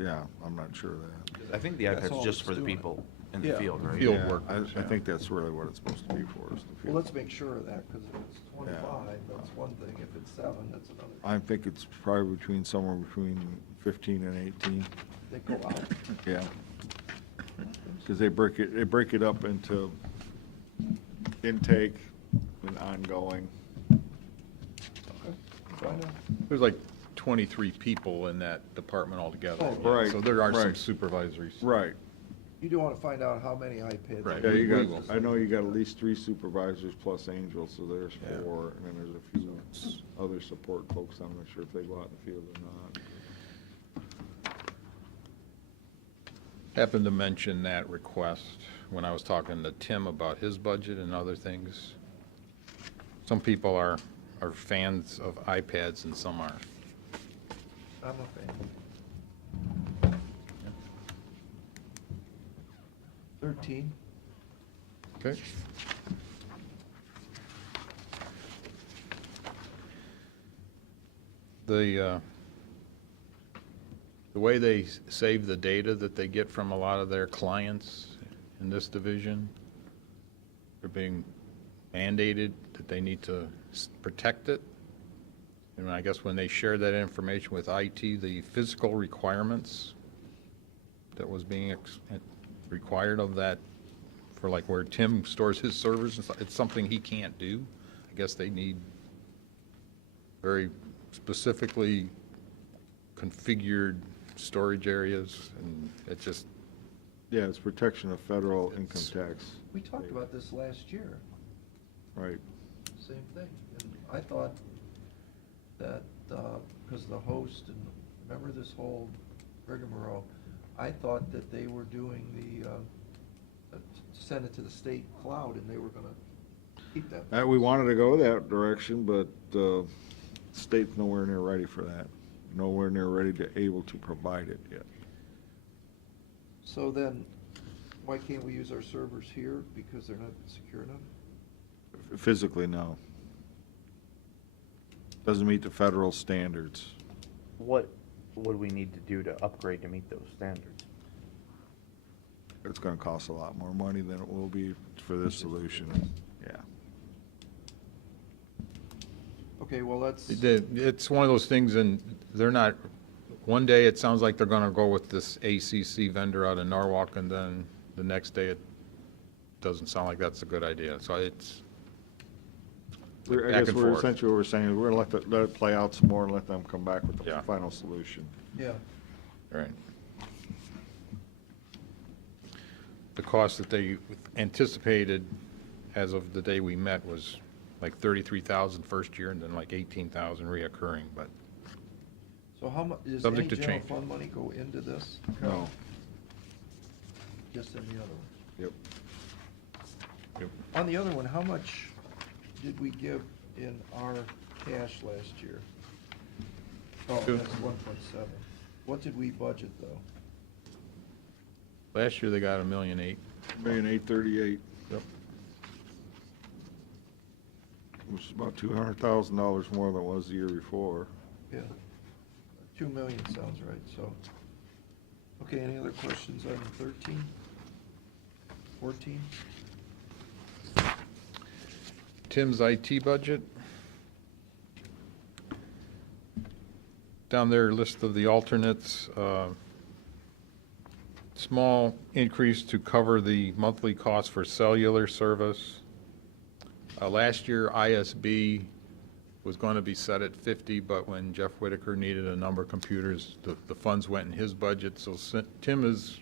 Yeah, I'm not sure of that. I think the That's iPad's all just it's for the doing. people in the Yeah. field, right? Field Yeah, workers, I yeah. think that's really what it's supposed to be for, is the Well, field. let's make sure of that, because if it's 25, that's one thing. If it's 7, that's another. I think it's probably somewhere between 15 and 18, They go out. yeah. Because they break it up into intake and ongoing. Okay. Why not? There's like 23 people in that department altogether. Oh, right, So there are some right. supervisories. Right. You do want to find out how many iPads. Right. Yeah, We you will. got, I know you got at least 3 supervisors plus Angel, so there's Yeah. 4, and then there's a few other support folks. I'm not sure if they go out in the field or not. Happened to mention that request when I was talking to Tim about his budget and other things. Some people are fans of iPads and some aren't. I'm a fan. 13. Okay. The way they save the data that they get from a lot of their clients in this division, they're being mandated that they need to protect it. And I guess when they share that information with IT, the physical requirements that was being required of that, for like where Tim stores his servers, and stuff, it's something he can't do. I guess they need very specifically configured storage areas, and it just, Yeah, it's protection of federal income tax. We talked about this last year, Right. same thing. And I thought that, because the host, and remember this whole rigmarole, I thought that they were doing send it to the state cloud, and they were gonna keep that. We wanted to go that direction, but state's nowhere near ready for that. Nowhere near ready to able to provide it yet. So then, why can't we use our servers here? Because they're not secure enough? Physically, no. Doesn't meet the federal standards. What would we need to do to upgrade to meet those standards? It's gonna cost a lot more money than it will be for this solution. Yeah. Okay, well, that's, it's one of those things, and they're not, one day it sounds like they're gonna go with this ACC vendor out of Norwalk, and then the next day it doesn't sound like that's a good idea. So it's I back guess and we're forth. essentially what we're saying is we're gonna let it play out some more and let them come back with the Yeah. final solution. yeah. Right. The cost that they anticipated as of the day we met was like 33,000 first year, and then like 18,000 reoccurring, but So how much, does any Subject to general change. fund money go into this? No. Just in the other one? Yep. On the other one, how much did we give in our cash last year? Oh, Good. that's 1.7. What did we budget, though? last year they got $1.8 million. $1,838,000, Yep. which is about $200,000 more than it was the year before. Yeah. 2 million sounds right, so. Okay, any other questions on 13? 14? Tim's IT budget. Down there, list of the alternates. Small increase to cover the monthly cost for cellular service. Last year, ISB was going to be set at 50, but when Jeff Whitaker needed a number of computers, the funds went in his budget. So Tim is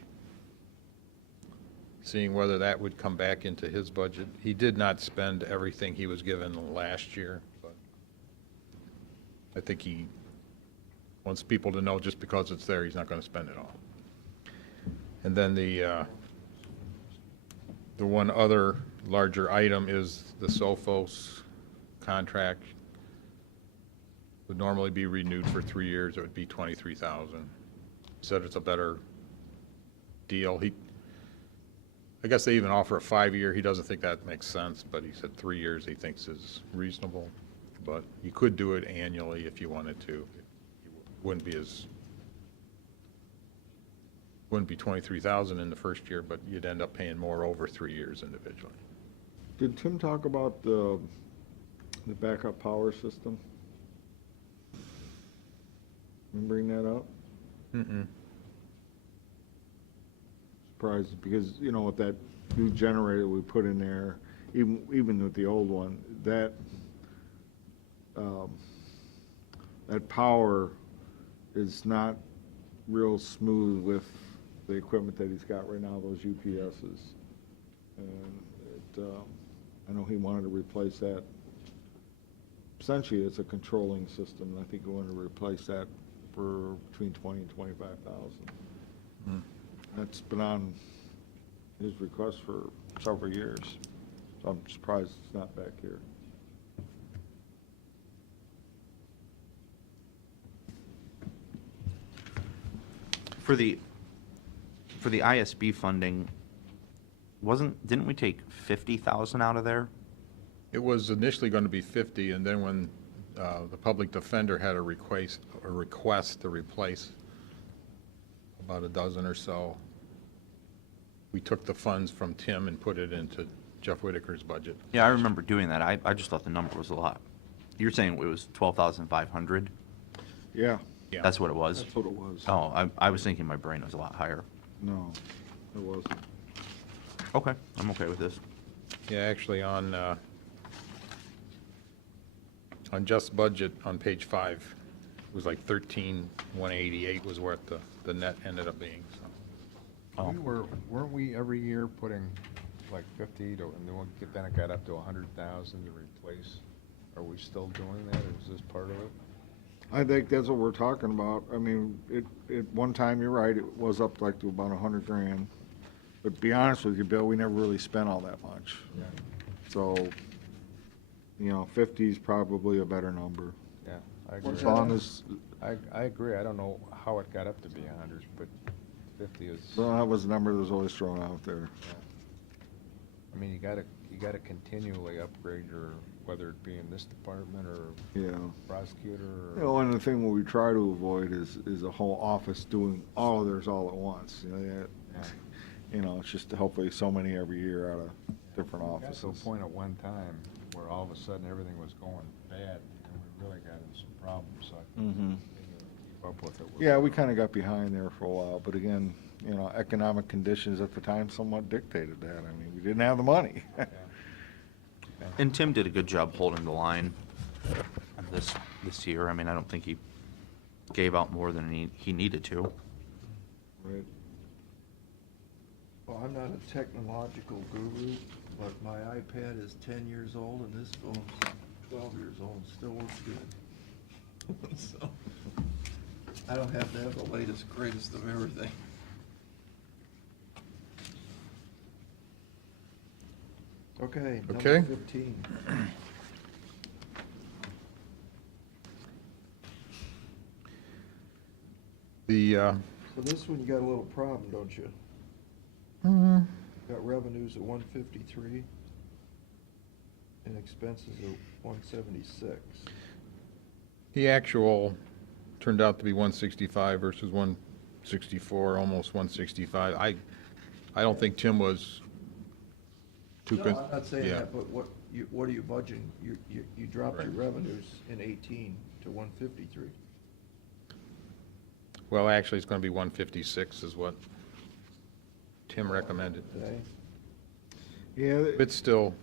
seeing whether that would come back into his budget. He did not spend everything he was given last year, but I think he wants people to know just because it's there, he's not going to spend it all. And then the one other larger item is the Sophos contract. Would normally be renewed for 3 years, it would be 23,000. Said it's a better deal. I guess they even offer a 5-year. He doesn't think that makes sense, but he said 3 years he thinks is reasonable. But you could do it annually if you wanted to. It wouldn't be 23,000 in the first year, but you'd end up paying more over 3 years individually. Did Tim talk about the backup power system? You bring that up? Mm-mm. Surprised, because, you know, with that new generator we put in there, even with the old one, that power is not real smooth with the equipment that he's got right now, those UPSs. And I know he wanted to replace that. Essentially, it's a controlling system, and I think he wanted to replace that for between 20 and 25,000. Mm. That's been on his request for several years, so I'm surprised it's not back here. For the ISB funding, didn't we take 50,000 out of there? It was initially going to be 50, and then when the public defender had a request to replace about a dozen or so, we took the funds from Tim and put it into Jeff Whitaker's budget. Yeah, I remember doing that. I just thought the number was a lot. You're saying it was 12,500? Yeah, Yeah. That's what it was? that's what it was. Oh, I was thinking my brain was a lot higher. No, it wasn't. Okay, I'm okay with this. Yeah, actually, on On just budget, on page 5, it was like 13,188 was what the net ended up being, so. Weren't we every year putting like 50 to, and then it got up to 100,000 to replace? Are we still doing that, or is this part of it? I think that's what we're talking about. I mean, one time, you're right, it was up like to about 100 grand. But to be honest with you, Bill, we never really spent all that much. Yeah. So, 50 is probably a better number. Yeah, I agree. As long as, I agree, I don't know how it got up to be 100, but 50 is, well, that was the number that was always thrown out there. I mean, you gotta continually upgrade your, whether it be in this department or Yeah. prosecutor or. And the thing what we try to avoid is a whole office doing all of theirs all at once. It's just hopefully so many every year out of different We got to a offices. point at one time where all of a sudden everything was going bad, and we really got into some problems, so I think Mhm. keep up with it. Yeah, we kind of got behind there for a while, but again, economic conditions at the time somewhat dictated that. I mean, we didn't have the money. And Tim did a good job holding the line this year. I mean, I don't think he gave out more than he needed to. Right. Well, I'm not a technological guru, but my iPad is 10 years old and this phone's 12 years old and still works good. So, I don't have to have the latest, greatest of everything. Okay, Okay. number 15. The, So this one you got a little problem, don't you? Got revenues at 153 and expenses at 176. the actual turned out to be 165 versus 164, almost 165. I don't think Tim was too. No, I'm not saying yeah. that, but what are you budgeting? You dropped your Right. revenues in 18 to 153. Well, actually, it's going to be 156 is what Tim recommended. Okay? Yeah, It's still,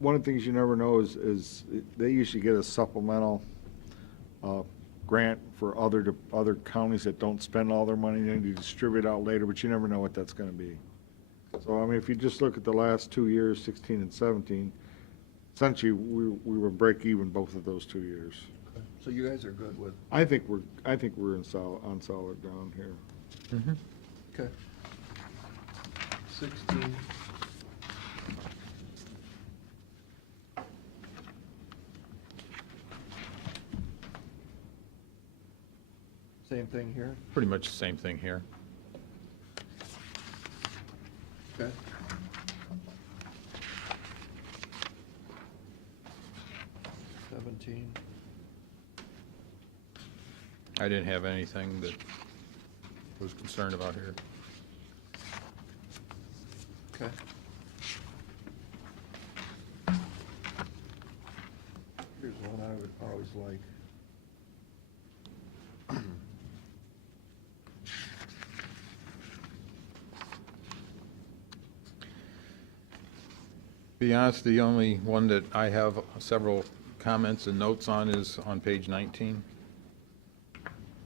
one of the things you never know is they usually get a supplemental grant for other counties that don't spend all their money, then you distribute out later, but you never know what that's gonna be. So, I mean, if you just look at the last 2 years, 16 and 17, essentially, we were break even both of those 2 years. So you guys are good with, I think we're on solid ground here. okay. 16. Same thing here? pretty much the same thing here. Okay. $17. I didn't have anything that was concerned about here. Okay. Here's one I would always like. Be honest, the only one that I have several comments and notes on is on page 19.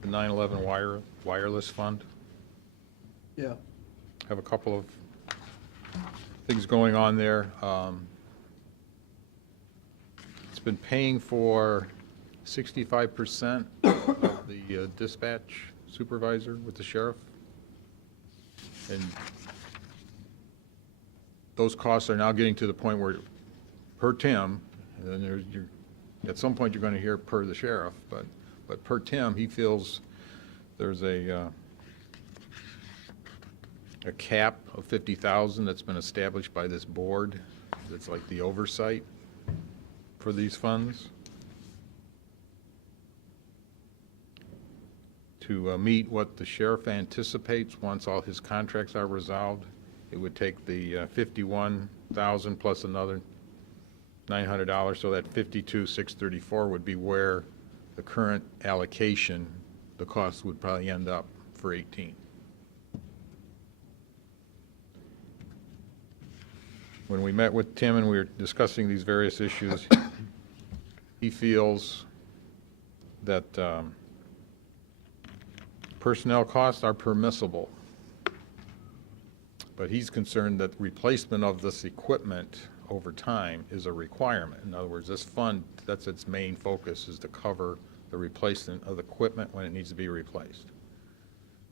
The 9/11 wireless fund. Yeah. Have a couple of things going on there. It's been paying for 65% of the dispatch supervisor with the sheriff. And those costs are now getting to the point where, per Tim, and then at some point you're going to hear per the sheriff, but per Tim, he feels there's a cap of 50,000 that's been established by this board. That's like the oversight for these funds. To meet what the sheriff anticipates once all his contracts are resolved, it would take the 51,000 plus another $900, so that 52,634 would be where the current allocation, the cost would probably end up for 18. When we met with Tim and we were discussing these various issues, he feels that personnel costs are permissible, but he's concerned that replacement of this equipment over time is a requirement. In other words, this fund, that's its main focus, is to cover the replacement of the equipment when it needs to be replaced.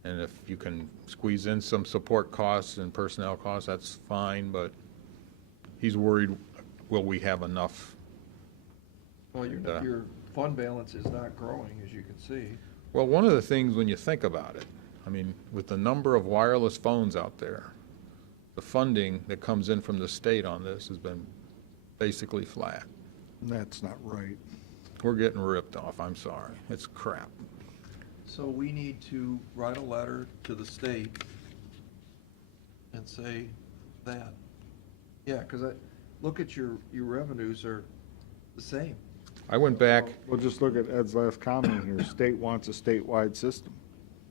And if you can squeeze in some support costs and personnel costs, that's fine, but he's worried, will we have enough? Well, your fund balance is not growing, as you can see. Well, one of the things, when you think about it, I mean, with the number of wireless phones out there, the funding that comes in from the state on this has been basically flat. That's not right. We're getting ripped off, I'm sorry. It's crap. So we need to write a letter to the state and say that. Yeah, because look at your revenues are the same. I went back, Well, just look at Ed's last comment here. State wants a statewide system.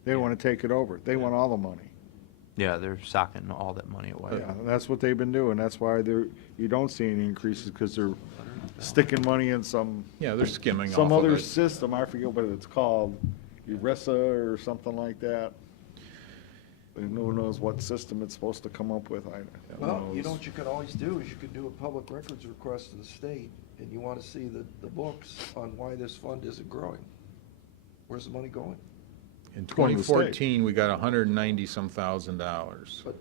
They want to take it over. They want all the money. Yeah, they're socking all that money away. Yeah, and that's what they've been doing. That's why you don't see any increases, because they're sticking money in some yeah, they're skimming off some of other it. system. I forget what it's called, ERISA or something like that. And who knows what system it's supposed to come up with. Who Well, you know knows? what you could always do is you could do a public records request to the state, and you want to see the books on why this fund isn't growing. Where's the money going? In going to the state. 2014, we got $190-some thousand. But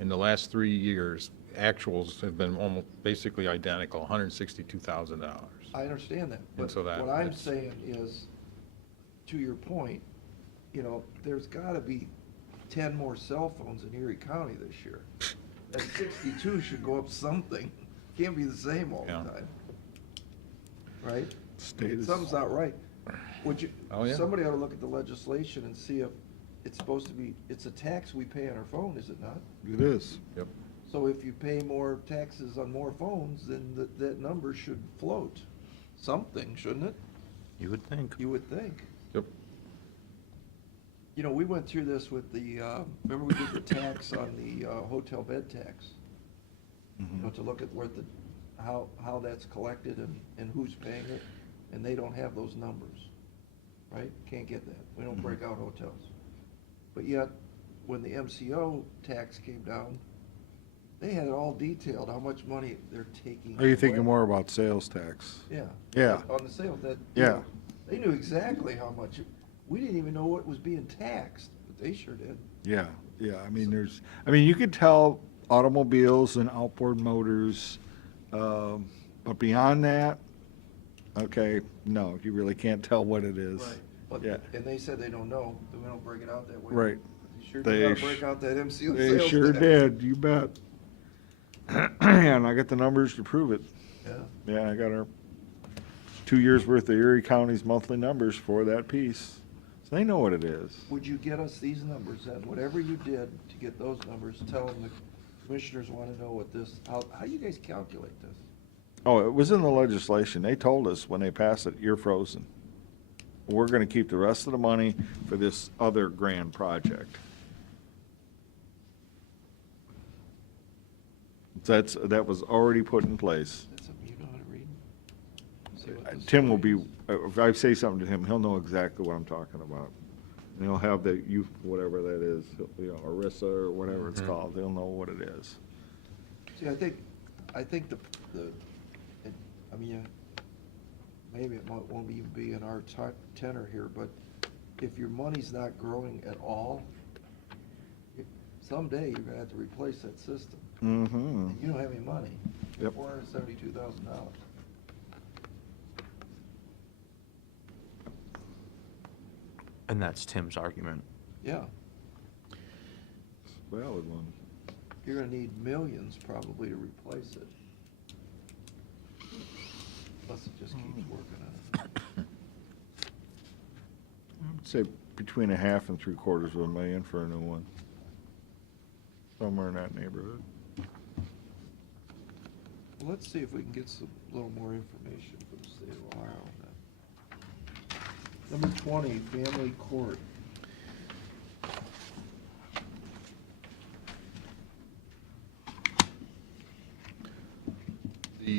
In the last 3 years, actuals have been almost basically identical, $162,000. I understand that, but so that- what I'm that's- saying is, to your point, you know, there's gotta be 10 more cell phones in Erie County this year. That 62 should go up something. Can't be the same all the Yeah. time. Right? State is- Something's not right. Oh, yeah. Somebody ought to look at the legislation and see if it's supposed to be, it's a tax we pay on our phone, is it not? It is. Yep. So if you pay more taxes on more phones, then that number should float. Something, shouldn't it? You would think. You would think. Yep. You know, we went through this with the, remember we did the tax on the hotel bed tax? You know, to look at where how that's collected and who's paying it, and they don't have those numbers, right? Can't get that. We don't break out hotels. But yet, when the MCO tax came down, they had it all detailed, how much money they're taking. Are you thinking away. more about sales tax? Yeah. Yeah. On the sales, that. Yeah. They knew exactly how much, we didn't even know what was being taxed, but they sure did. Yeah, yeah. I mean, you could tell automobiles and outboard motors, but beyond that, okay, no, you really can't tell what it is. But, Yeah. and they said they don't know, that we don't break it out that way. Right. They sure They did not sh- break out that MCO They sales sure tax. did, you bet. And I got the numbers to prove it. Yeah. Yeah, I got our 2 years' worth of Erie County's monthly numbers for that piece. So they know what it is. Would you get us these numbers then? Whatever you did to get those numbers, tell them the commissioners want to know what this, how do you guys calculate this? Oh, it was in the legislation. They told us when they passed it, you're frozen. We're gonna keep the rest of the money for this other grand project. That was already put in place. That's something you know how to read? See what this Tim will be, is? if I say something to him, he'll know exactly what I'm talking about. And he'll have the youth, whatever that is, you know, ERISA or whatever it's called, he'll know what it is. See, I think I mean, maybe it won't even be in our tenor here, but if your money's not growing at all, someday you're gonna have to replace that system. Mm-hmm. And you don't have any money. Yep. $472,000. And that's Tim's argument. Yeah, Valid one. you're gonna need millions probably to replace it. Unless it just keeps working on it. I'd say between a half and 750,000 for a new one. Somewhere in that neighborhood. Well, let's see if we can get a little more information from the state of Ohio on that. Number 20, family court.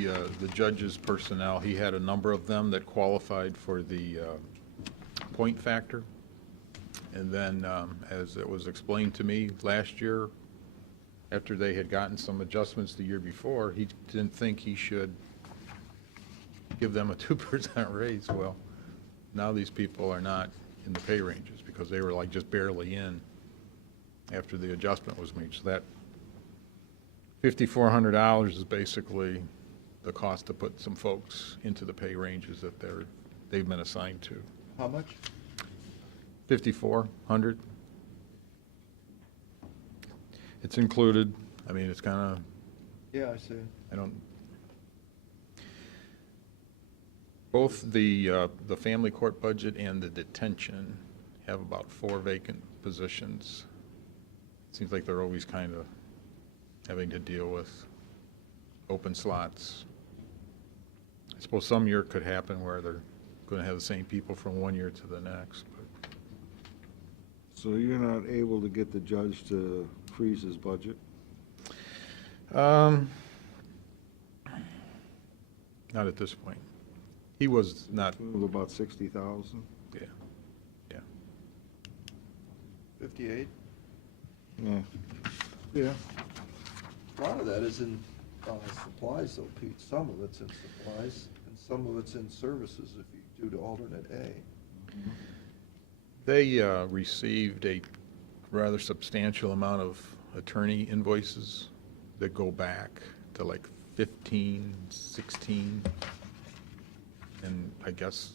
The judge's personnel, he had a number of them that qualified for the point factor. And then, as it was explained to me last year, after they had gotten some adjustments the year before, he didn't think he should give them a 2% raise. Well, now these people are not in the pay ranges because they were like just barely in after the adjustment was made. So that $5,400 is basically the cost to put some folks into the pay ranges that they've been assigned to. How much? 5,400. It's included. I mean, it's kind of, Yeah, I see. I don't. Both the family court budget and the detention have about 4 vacant positions. Seems like they're always kind of having to deal with open slots. I suppose some year it could happen where they're going to have the same people from one year to the next. But So you're not able to get the judge to freeze his budget? Not at this point. He was not, It was about 60,000? yeah, yeah. 58? Yeah. Yeah. A lot of that is in supplies though, Pete. Some of it's in supplies and some of it's in services if you do to alternate A. They received a rather substantial amount of attorney invoices that go back to like 15, 16. And I guess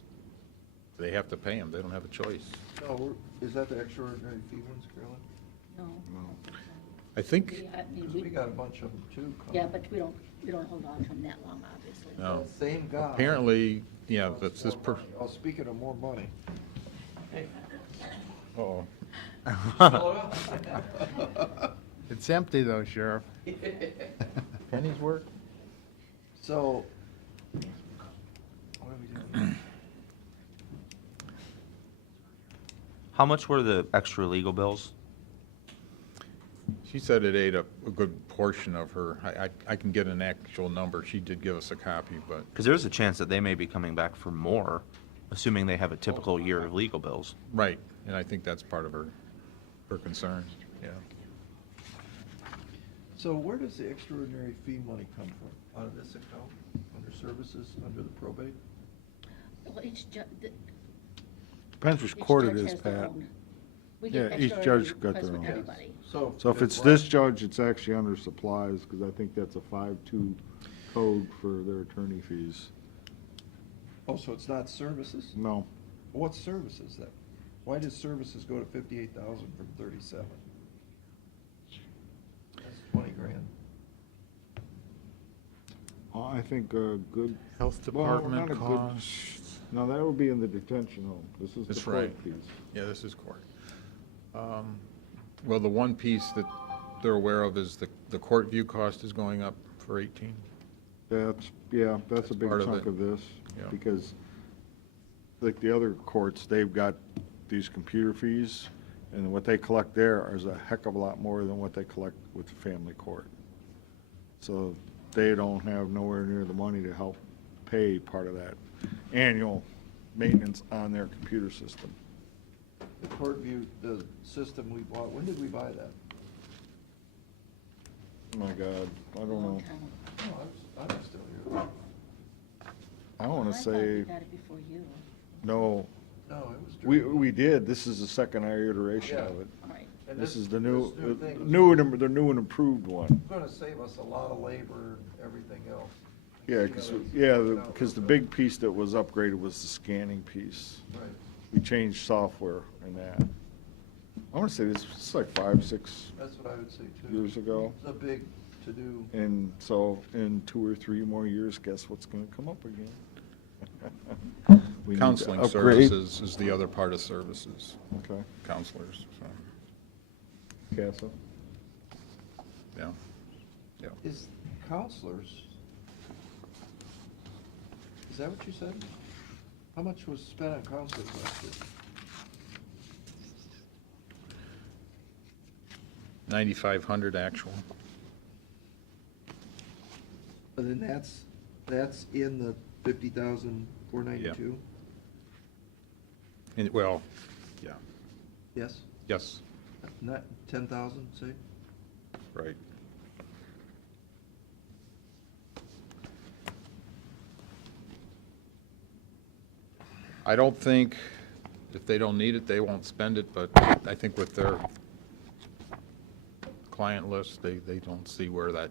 they have to pay them. They don't have a choice. No, is that the extraordinary fee ones, Carolyn? No. I think, Because we got a bunch of them too. coming. Yeah, but we don't hold on to them that long, obviously. no. Same guy. Apparently, yeah, that's this More money. Oh, speaking of more money. Uh-oh. It's empty though, Sheriff. Penny's worth? So, what are we doing? How much were the extra legal bills? She said it ate up a good portion of her. I can get an actual number. She did give us a copy, but, Because there's a chance that they may be coming back for more, assuming they have a typical year of legal bills. right, and I think that's part of her concern, yeah. So where does the extraordinary fee money come from? Out of this account, under services, under the probate? Well, Depends which each court it judge is, has their Pat. own. We Yeah, get each extraordinary judge got requests their with own. everybody. So. So if it's this judge, it's actually under supplies, because I think that's a 5-2 code for their attorney fees. Oh, so it's not services? No. What's services then? Why does services go to 58,000 from 37? That's 20 grand. I think a good. Health well, department not a good- costs. No, that would be in the detention home. This is the That's court right. piece. Yeah, this is court. Well, the one piece that they're aware of is the court view cost is going up for 18. That's a That's big part of chunk it. of this, Yeah. because like the other courts, they've got these computer fees, and what they collect there is a heck of a lot more than what they collect with the family court. So they don't have nowhere near the money to help pay part of that annual maintenance on their computer system. The court view, the system we bought, when did we buy that? Oh my God, I don't know. Long time. Oh, I'm still here. I want I to thought we say, got it before you. No, no, it was. we during- did. This is the second iteration Yeah. of it. All right. And This is the new, thing was the new and improved one. Gonna save us a lot of labor and everything else. Yeah, It's- because the big piece that was upgraded was the scanning piece. Right. We changed software in that. I want to say this was like 5, 6 That's what I would say too. years ago. It's a big to-do. And so in 2 or 3 more years, guess what's going to come up again? We need to Counseling upgrade. services is the other part of services, Okay, counselors, so, Castle. yeah. Yeah. Is counselors, is that what you said? How much was spent on counselors last year? 9,500 actual. But then that's That's in the 50,492? And, well, yeah, Yes? yes, Not 10,000, say? right. I don't think, if they don't need it, they won't spend it, but I think with their client list, they don't see where that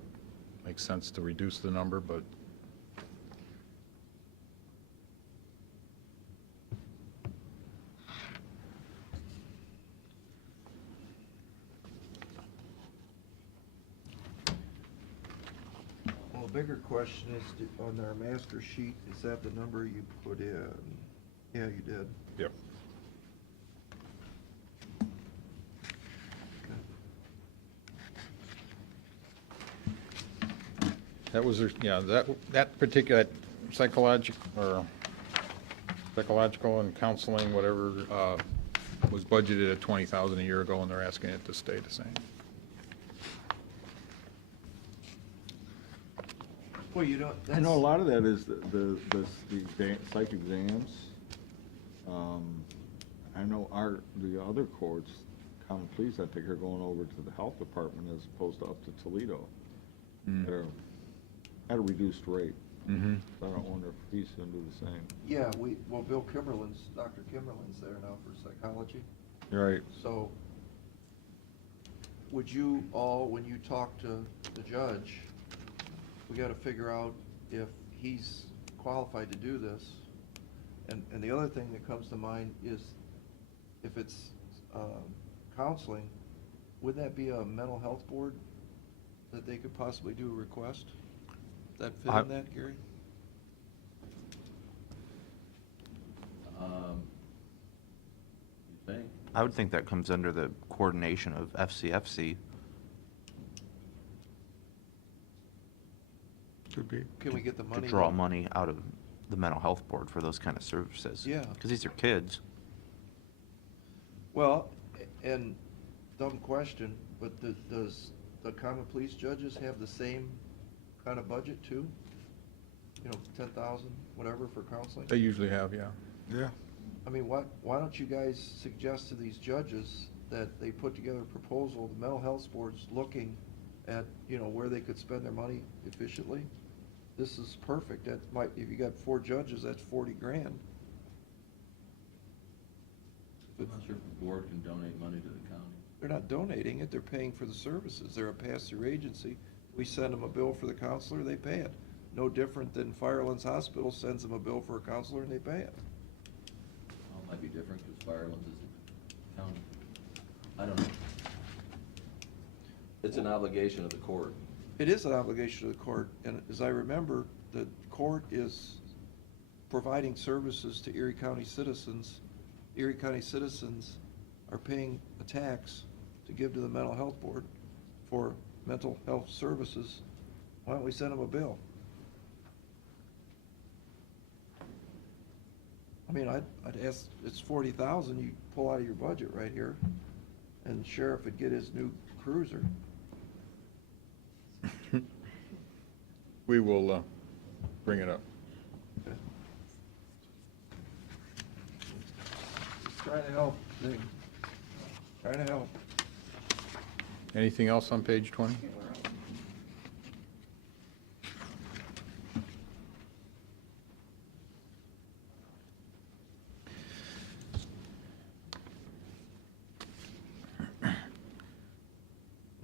makes sense to reduce the number, but Well, a bigger question is, on our master sheet, is that the number you put in? Yeah, you did. yep. That was, yeah, that particular psychological and counseling, whatever, was budgeted at 20,000 a year ago, and they're asking it to stay the same. Well, you know, I know a lot of that is the psych exams. I know the other courts, common pleas, I think, are going over to the health department as opposed to up to Toledo. At a reduced rate. Mm-hmm. So I don't wonder if he's gonna do the same. Yeah, well, Dr. Kimmerlin's there now for psychology. Right. So, would you all, when you talk to the judge, we gotta figure out if he's qualified to do this. And the other thing that comes to mind is, if it's counseling, would that be a mental health board that they could possibly do a request? That fit in that, Gary? You think? I would think that comes under the coordination of FCFC. Could be. Can we get the money? To draw money out of the mental health board for those kind of services. Yeah. Because these are kids. Well, and dumb question, but does the common police judges have the same kind of budget too? You know, 10,000, whatever, for counseling? They usually have, yeah. Yeah. I mean, why don't you guys suggest to these judges that they put together a proposal, the mental health board's looking at, you know, where they could spend their money efficiently? This is perfect. That might, if you got 4 judges, that's 40 grand. I'm not sure if the board can donate money to the county. They're not donating it, they're paying for the services. They're a pass-through agency. We send them a bill for the counselor, they pay it. No different than Firelands Hospital sends them a bill for a counselor and they pay it. Well, it might be different because Firelands is the county. I don't know. It's an obligation of the court. It is an obligation of the court, and as I remember, the court is providing services to Erie County citizens. Erie County citizens are paying a tax to give to the mental health board for mental health services. Why don't we send them a bill? I mean, I'd ask, it's 40,000, you pull out of your budget right here, and sheriff would get his new cruiser. We will bring it up. Okay. Just trying to help, Nick. Trying to help. Anything else on page 20?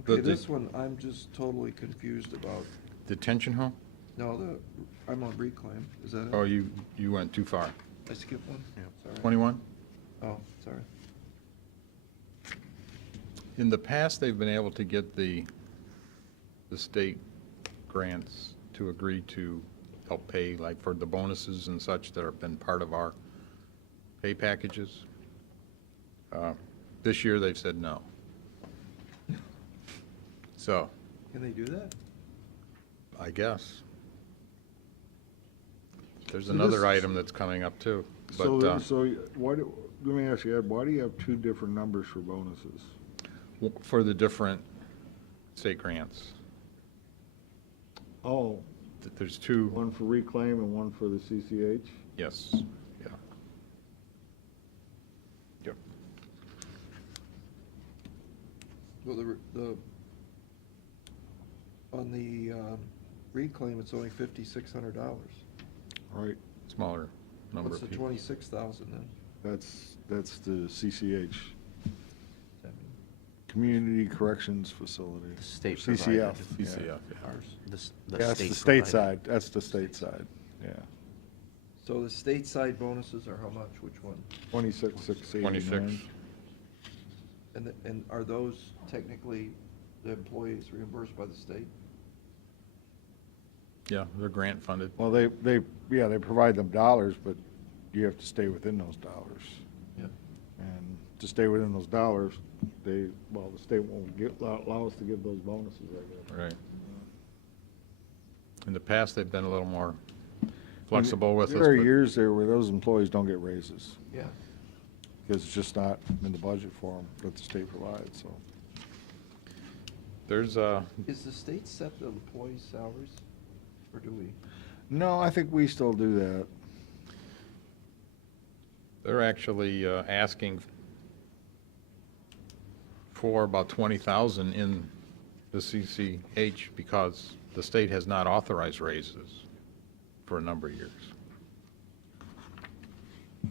Okay, this one, I'm just totally confused about. Detention home? No, I'm on reclaim, is that it? Oh, you went too far. I skipped one? Yeah. Sorry. 21? Oh, sorry. In the past, they've been able to get the state grants to agree to help pay, like for the bonuses and such that have been part of our pay packages. This year, they've said no. So, Can they do that? I guess. There's So another this- item that's coming up too, So, but let me ask you, Ed, why do you have 2 different numbers for bonuses? for the different state grants. Oh, there's two, One for reclaim and one for the CCH? yes, yeah. Yep. Well, on the reclaim, it's only $5,600. Right, Smaller number What's of the people. 26,000 then? that's the CCH, Community Corrections Facility. The state CCF. provided. yeah. CCF, yeah. The That's the state state provided. side, that's the state side, yeah. So the stateside bonuses are how much? Which one? 26,689. 26. And are those technically the employees reimbursed by the state? Yeah, they're grant funded. Well, they provide them dollars, but you have to stay within those dollars. Yeah. And to stay within those dollars, the state won't allow us to give those bonuses, I guess. Right. In the past, they've been a little more flexible with us. There are but- years there where those employees don't get raises, Yeah. because it's just not in the budget for them that the state provides, so. There's Is the state set the employees' salaries, or do we? No, I think we still do that. they're actually asking for about 20,000 in the CCH because the state has not authorized raises for a number of years.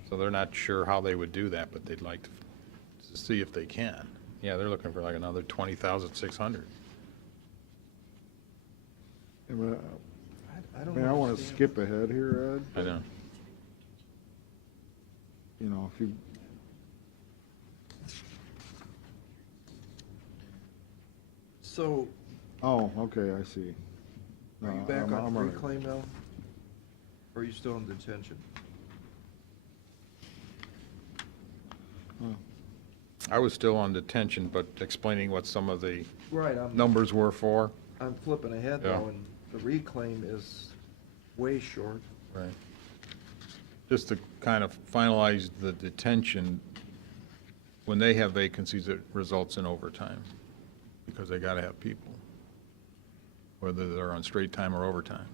So they're not sure how they would do that, but they'd like to see if they can. Yeah, they're looking for like another 20,600. I mean, I don't I want to understand. skip ahead here, Ed. I know. You know, if you, So, oh, okay, I see. are you No, back I'm on all right. reclaim now? Or are you still in detention? Oh. I was still on detention, but explaining what some of the Right, numbers were for. I'm flipping ahead Yeah. though, and the reclaim is way short. Right. Just to kind of finalize the detention, when they have vacancies, it results in overtime, because they gotta have people, whether they're on straight time or overtime.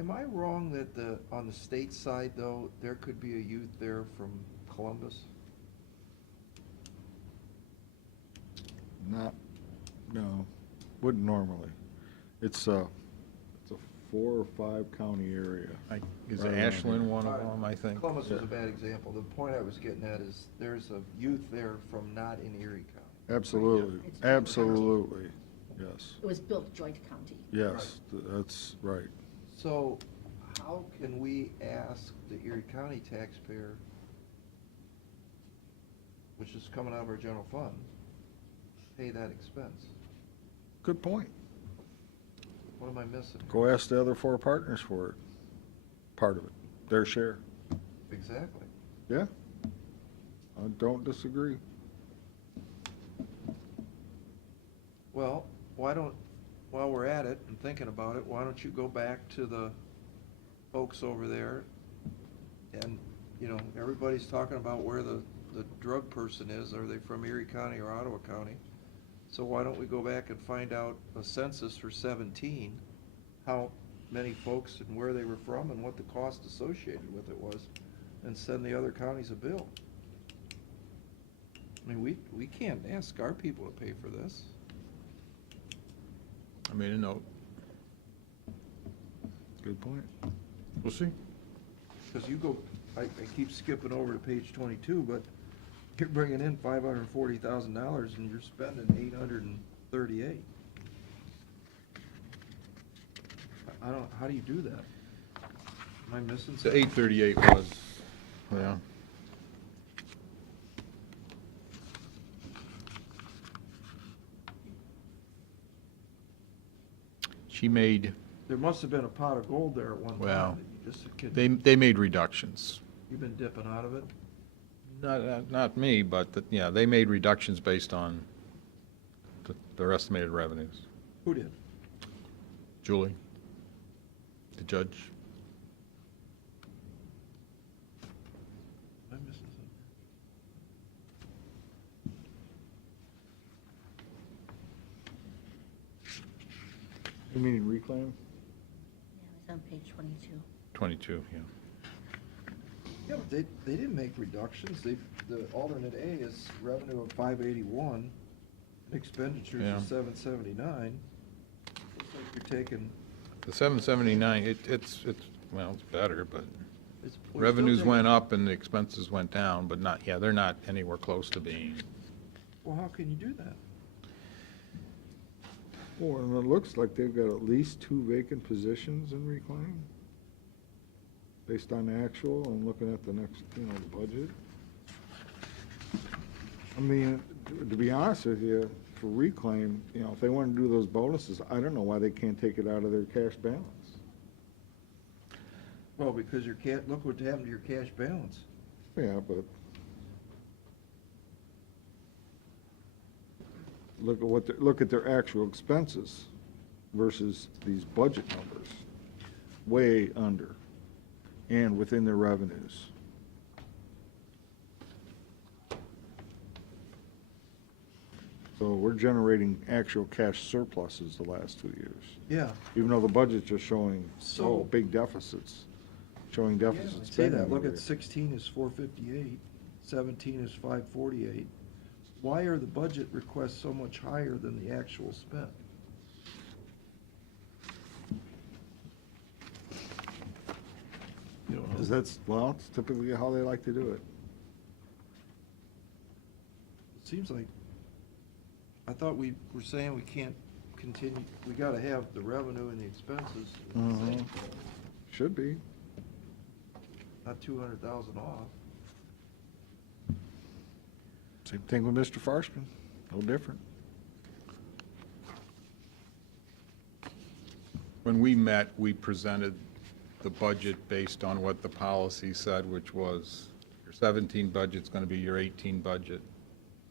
Am I wrong that on the state side though, there could be a youth there from Columbus? Not, no, wouldn't normally. It's a 4 or 5 county area. Is Right around Ashland here. one of them, I think? Columbus is Yeah. a bad example. The point I was getting at is there's a youth there from not in Erie County. Absolutely, It's- absolutely, yes, It was built joint county. yes, that's right. So how can we ask the Erie County taxpayer, which is coming out of our general fund, pay that expense? Good point. What am I missing? Go ask the other 4 partners for it, part of it, their share. Exactly. Yeah, I don't disagree. Well, while we're at it and thinking about it, why don't you go back to the folks over there? And, everybody's talking about where the drug person is. Are they from Erie County or Ottawa County? So why don't we go back and find out a census for 17, how many folks and where they were from and what the cost associated with it was, and send the other counties a bill? I mean, we can't ask our people to pay for this. I made a note. Good point. We'll see. Because I keep skipping over to page 22, but you're bringing in $540,000 and you're spending 838. How do you do that? Am I missing The something? 838 was, yeah. She made, There must have been a pot of gold there at one Well, time. That you just could, they made reductions. you've been dipping out of it? Not me, but, yeah, they made reductions based on their estimated revenues. Who did? Julie, the judge. Am I missing something? You mean reclaim? It's on page 22. 22, yeah. Yeah, but they didn't make reductions. The alternate A is revenue of 581, and expenditures Yeah. of 779. Looks like you're taking, The 779, it's better, but it's. well, you're still revenues taking- went up and the expenses went down, but not, yeah, they're not anywhere close to being. Well, how can you do that? Well, and it looks like they've got at least 2 vacant positions in reclaim, based on the actual and looking at the next, budget. I mean, to be honest with you, for reclaim, if they want to do those bonuses, I don't know why they can't take it out of their cash balance. Well, because look what happened to your cash balance. Yeah, but look at their actual expenses versus these budget numbers, way under and within their revenues. So we're generating actual cash surpluses the last 2 years, Yeah. even though the budgets are showing So- big deficits, showing Yeah, deficit I'd say spending. that. Look every at year. 16 is 458, 17 is 548. Why are the budget requests so much higher than the actual spent? Because that's typically how they like to do it. It seems like, I thought we were saying we can't continue, we gotta have the revenue and the expenses the same, Should be. not 200,000 off. Same thing with Mr. Farshman, no different. When we met, we presented the budget based on what the policy said, which was your 17 budget's going to be your 18 budget.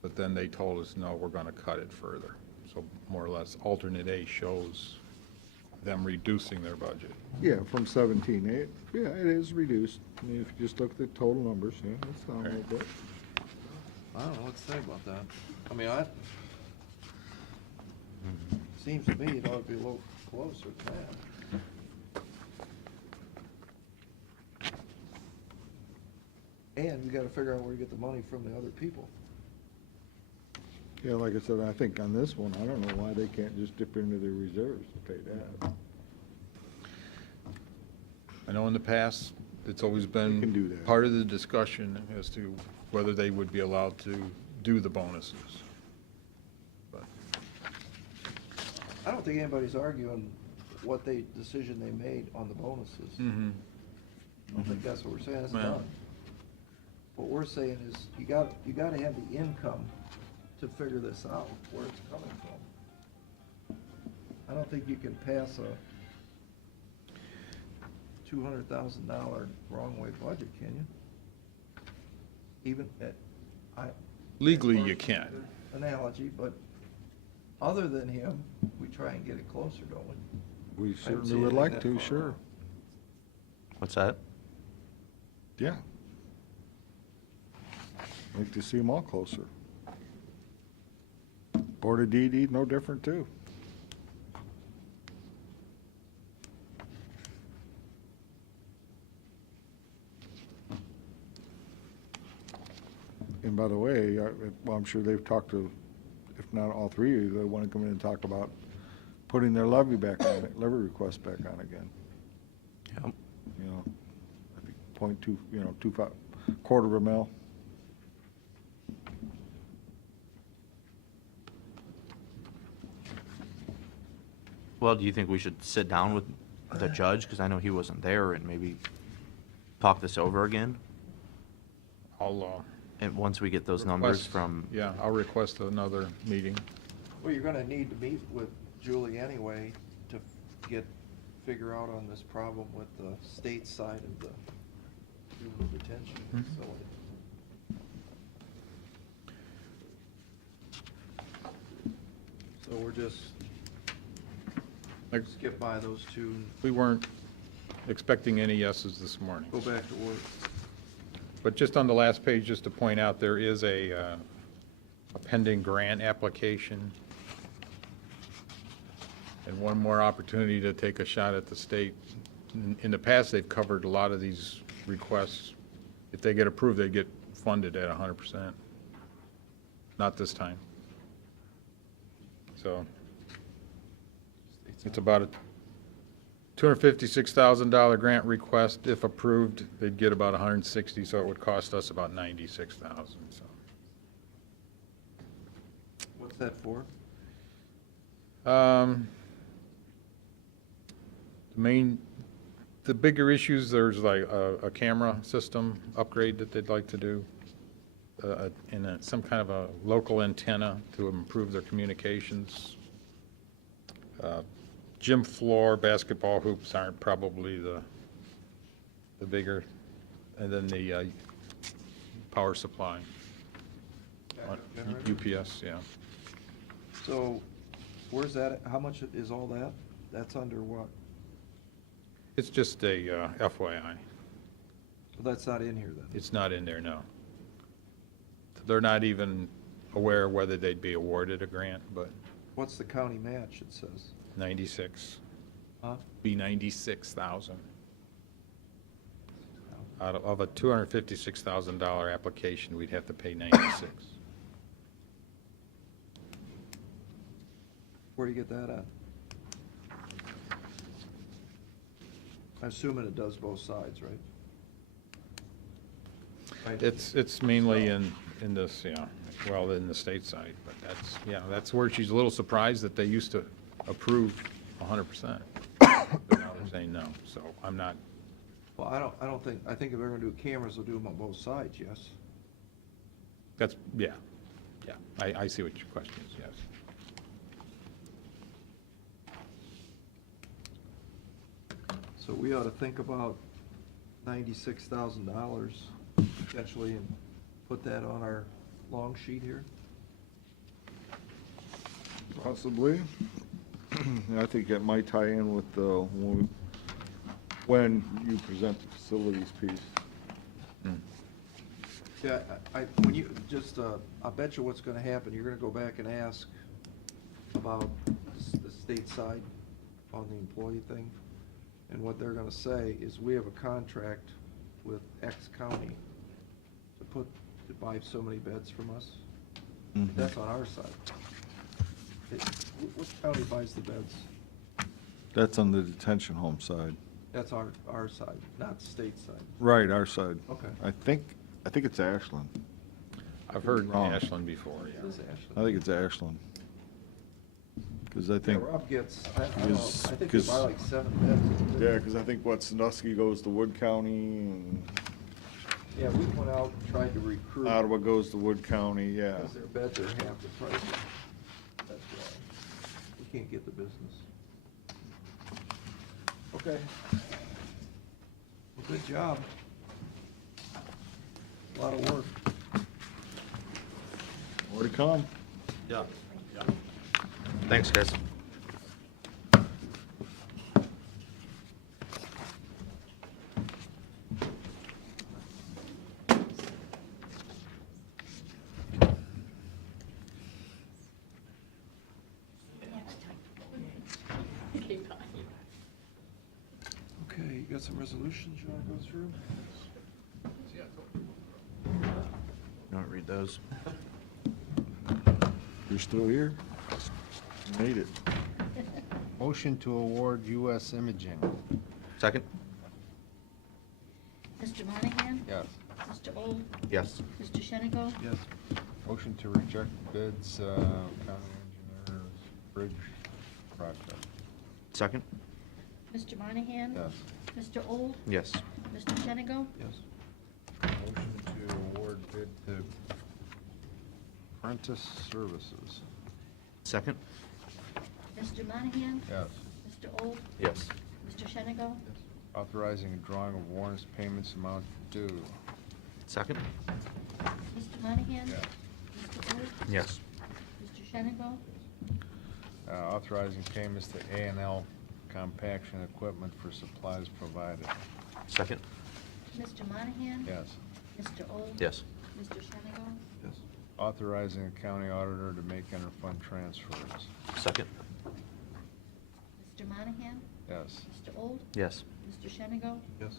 But then they told us, no, we're going to cut it further. So more or less, alternate A shows them reducing their budget. Yeah, from 17, it is reduced. I mean, if you just look at the total numbers, yeah, it's down a little bit. I don't know what to say about that. I mean, seems to me it ought to be a little closer to that. And we gotta figure out where to get the money from the other people. Yeah, like I said, I think on this one, I don't know why they can't just dip into their reserves to pay that. I know in the past, it's always can do been that. part of the discussion as to whether they would be allowed to do the bonuses. But I don't think anybody's arguing what decision they made on the bonuses. I don't think that's what we're saying, it's Well- done. What we're saying is, you gotta have the income to figure this out, where it's coming from. I don't think you can pass a $200,000 wrong way budget, can you? Even at, legally, you can. analogy, but other than him, we try and get it closer, don't we? We see certainly would anything like that to, far sure. off. What's that? Yeah. Like to see them all closer. Board of DD, no different too. And by the way, I'm sure they've talked to, if not all three of you, they want to come in and talk about putting their levy request back on again. Yep. I think 0.2, 25, quarter of a mil. Well, do you think we should sit down with the judge, because I know he wasn't there, and maybe talk this over again? I'll, And once we get those numbers request- from, Yeah, I'll request another meeting. Well, you're gonna need to meet with Julie anyway to figure out on this problem with the state side of the juvenile detention Mhm. facility. So we're just Like, skip by those two and we weren't expecting any yeses this morning. go back to work. But just on the last page, just to point out, there is a pending grant application and one more opportunity to take a shot at the state in the past, they've covered a lot of these requests. If they get approved, they get funded at 100%. Not this time. So it's about a $256,000 grant request. If approved, they'd get about 160, so it would cost us about 96,000. So What's that for? The bigger issues, there's like a camera system upgrade that they'd like to do, and some kind of a local antenna to improve their communications. Gym floor, basketball hoops aren't probably the bigger, and then the power supply, UPS, yeah. So, where's that, how much is all that? That's under what? It's just a FYI. Well, that's not in here then? It's not in there, no. They're not even aware whether they'd be awarded a grant, but What's the county match, it says? 96, Huh? be 96,000. Out of a $256,000 application, we'd have to pay 96. Where do you get that at? I'm assuming it does both sides, right? Right. It's mainly in this, yeah, well, in the state side, but that's where she's a little surprised that they used to approve 100%. But now they're saying no, so I'm not, Well, I don't think, I think if they're gonna do cameras, they'll do them on both sides, yes? yeah, I see what your question is, yes. So we ought to think about $96,000 potentially and put that on our long sheet here? Possibly. I think it might tie in with the, when you present the facilities piece. Yeah, when you, just, I bet you what's gonna happen, you're gonna go back and ask about the state side on the employee thing. And what they're gonna say is, we have a contract with X county to buy so many beds from us. That's on our side. Which county buys the beds? That's on the detention home side. That's our side, not the state side. Right, our side. Okay. I think it's Ashland. I've heard Wrong. Ashland before, yeah. This is Ashland. I think it's Ashland. Because I think, Yeah, Rob gets, I don't know, Because- I think they because- buy like 7 beds. yeah, because I think what, Sandusky goes to Wood County, and Yeah, we went out and tried to recruit. Ottawa goes to Wood County, yeah. Because their beds are half the price. That's why. We can't get the business. Okay. Well, good job. A lot of work. More to come. Yeah. Thanks, guys. Okay, you got some resolutions you want to go through? You want to read those? You're still here? You made it. Motion to award U.S. Imaging. Second? Mr. Monahan? Yes. Mr. Old? Yes. Mr. Shenigo? Yes. Motion to reject bids, county engineers bridge project. Second? Mr. Monahan? Yes. Mr. Old? Yes. Mr. Shenigo? Yes. Motion to award bid to Apprentice Services. Second? Mr. Monahan? Yes. Mr. Old? Yes. Mr. Shenigo? Authorizing a drawing of warrants payments amount due. Second? Mr. Monahan? Yes. Mr. Old? Yes. Mr. Shenigo? Authorizing payments to A&L compaction equipment for supplies provided. Second? Mr. Monahan? Yes. Mr. Old? Yes. Mr. Shenigo? Yes. Authorizing the county auditor to make interfund transfers. Second? Mr. Monahan? Yes. Mr. Old? Yes. Mr. Shenigo? Yes.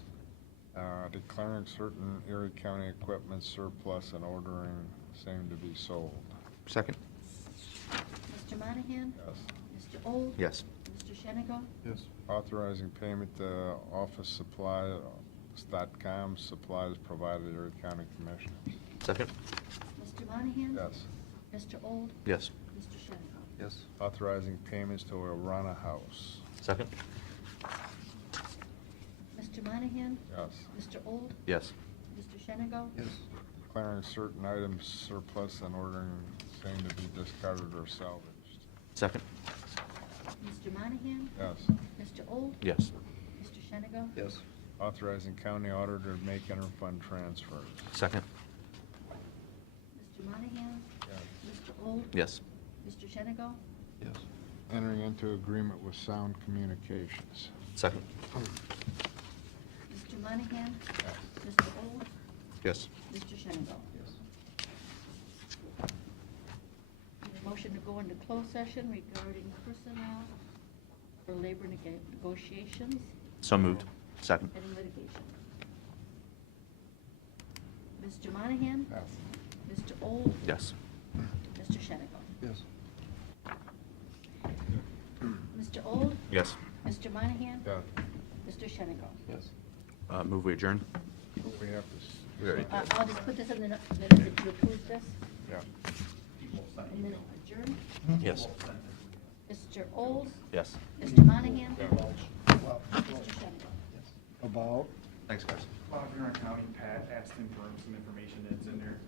Declaring certain Erie County equipment surplus and ordering same to be sold. Second. Mr. Monahan? Yes. Mr. Old? Yes. Mr. Shenigo? Yes. Authorizing payment to office supply, .com supplies provided to Erie County Commissioners. Second. Mr. Monahan? Yes. Mr. Old? Yes. Mr. Shenigo? Yes. Authorizing payments to Arana House. Second. Mr. Monahan? Yes. Mr. Old? Yes. Mr. Shenigo? Declaring certain items surplus and ordering same to be discarded or salvaged. Second. Mr. Monahan? Yes. Mr. Old? Yes. Mr. Shenigo? Yes. Authorizing county auditor to make interfund transfers. Second. Mr. Monahan? Yes. Mr. Old? Yes. Mr. Shenigo? Yes. Entering into agreement with Sound Communications. Second. Mr. Monahan? Yes. Mr. Old? Yes. Mr. Shenigo? Yes. Need a motion to go into closed session regarding personnel for labor negotiations So moved. Second. and litigation. Mr. Monahan? Yes. Mr. Old? Yes. Mr. Shenigo? Yes. Mr. Old? Yes. Mr. Monahan? Yes. Mr. Shenigo? Yes. Move we adjourn? We have to. We already did. I'll just put this in the minutes that you approve this, Yeah. and then adjourn. Yes. Mr. Old? Yes. Mr. Monahan? Mr. Shenigo? About? Thanks, guys. Huron County, Pat asked him for some information that's in there.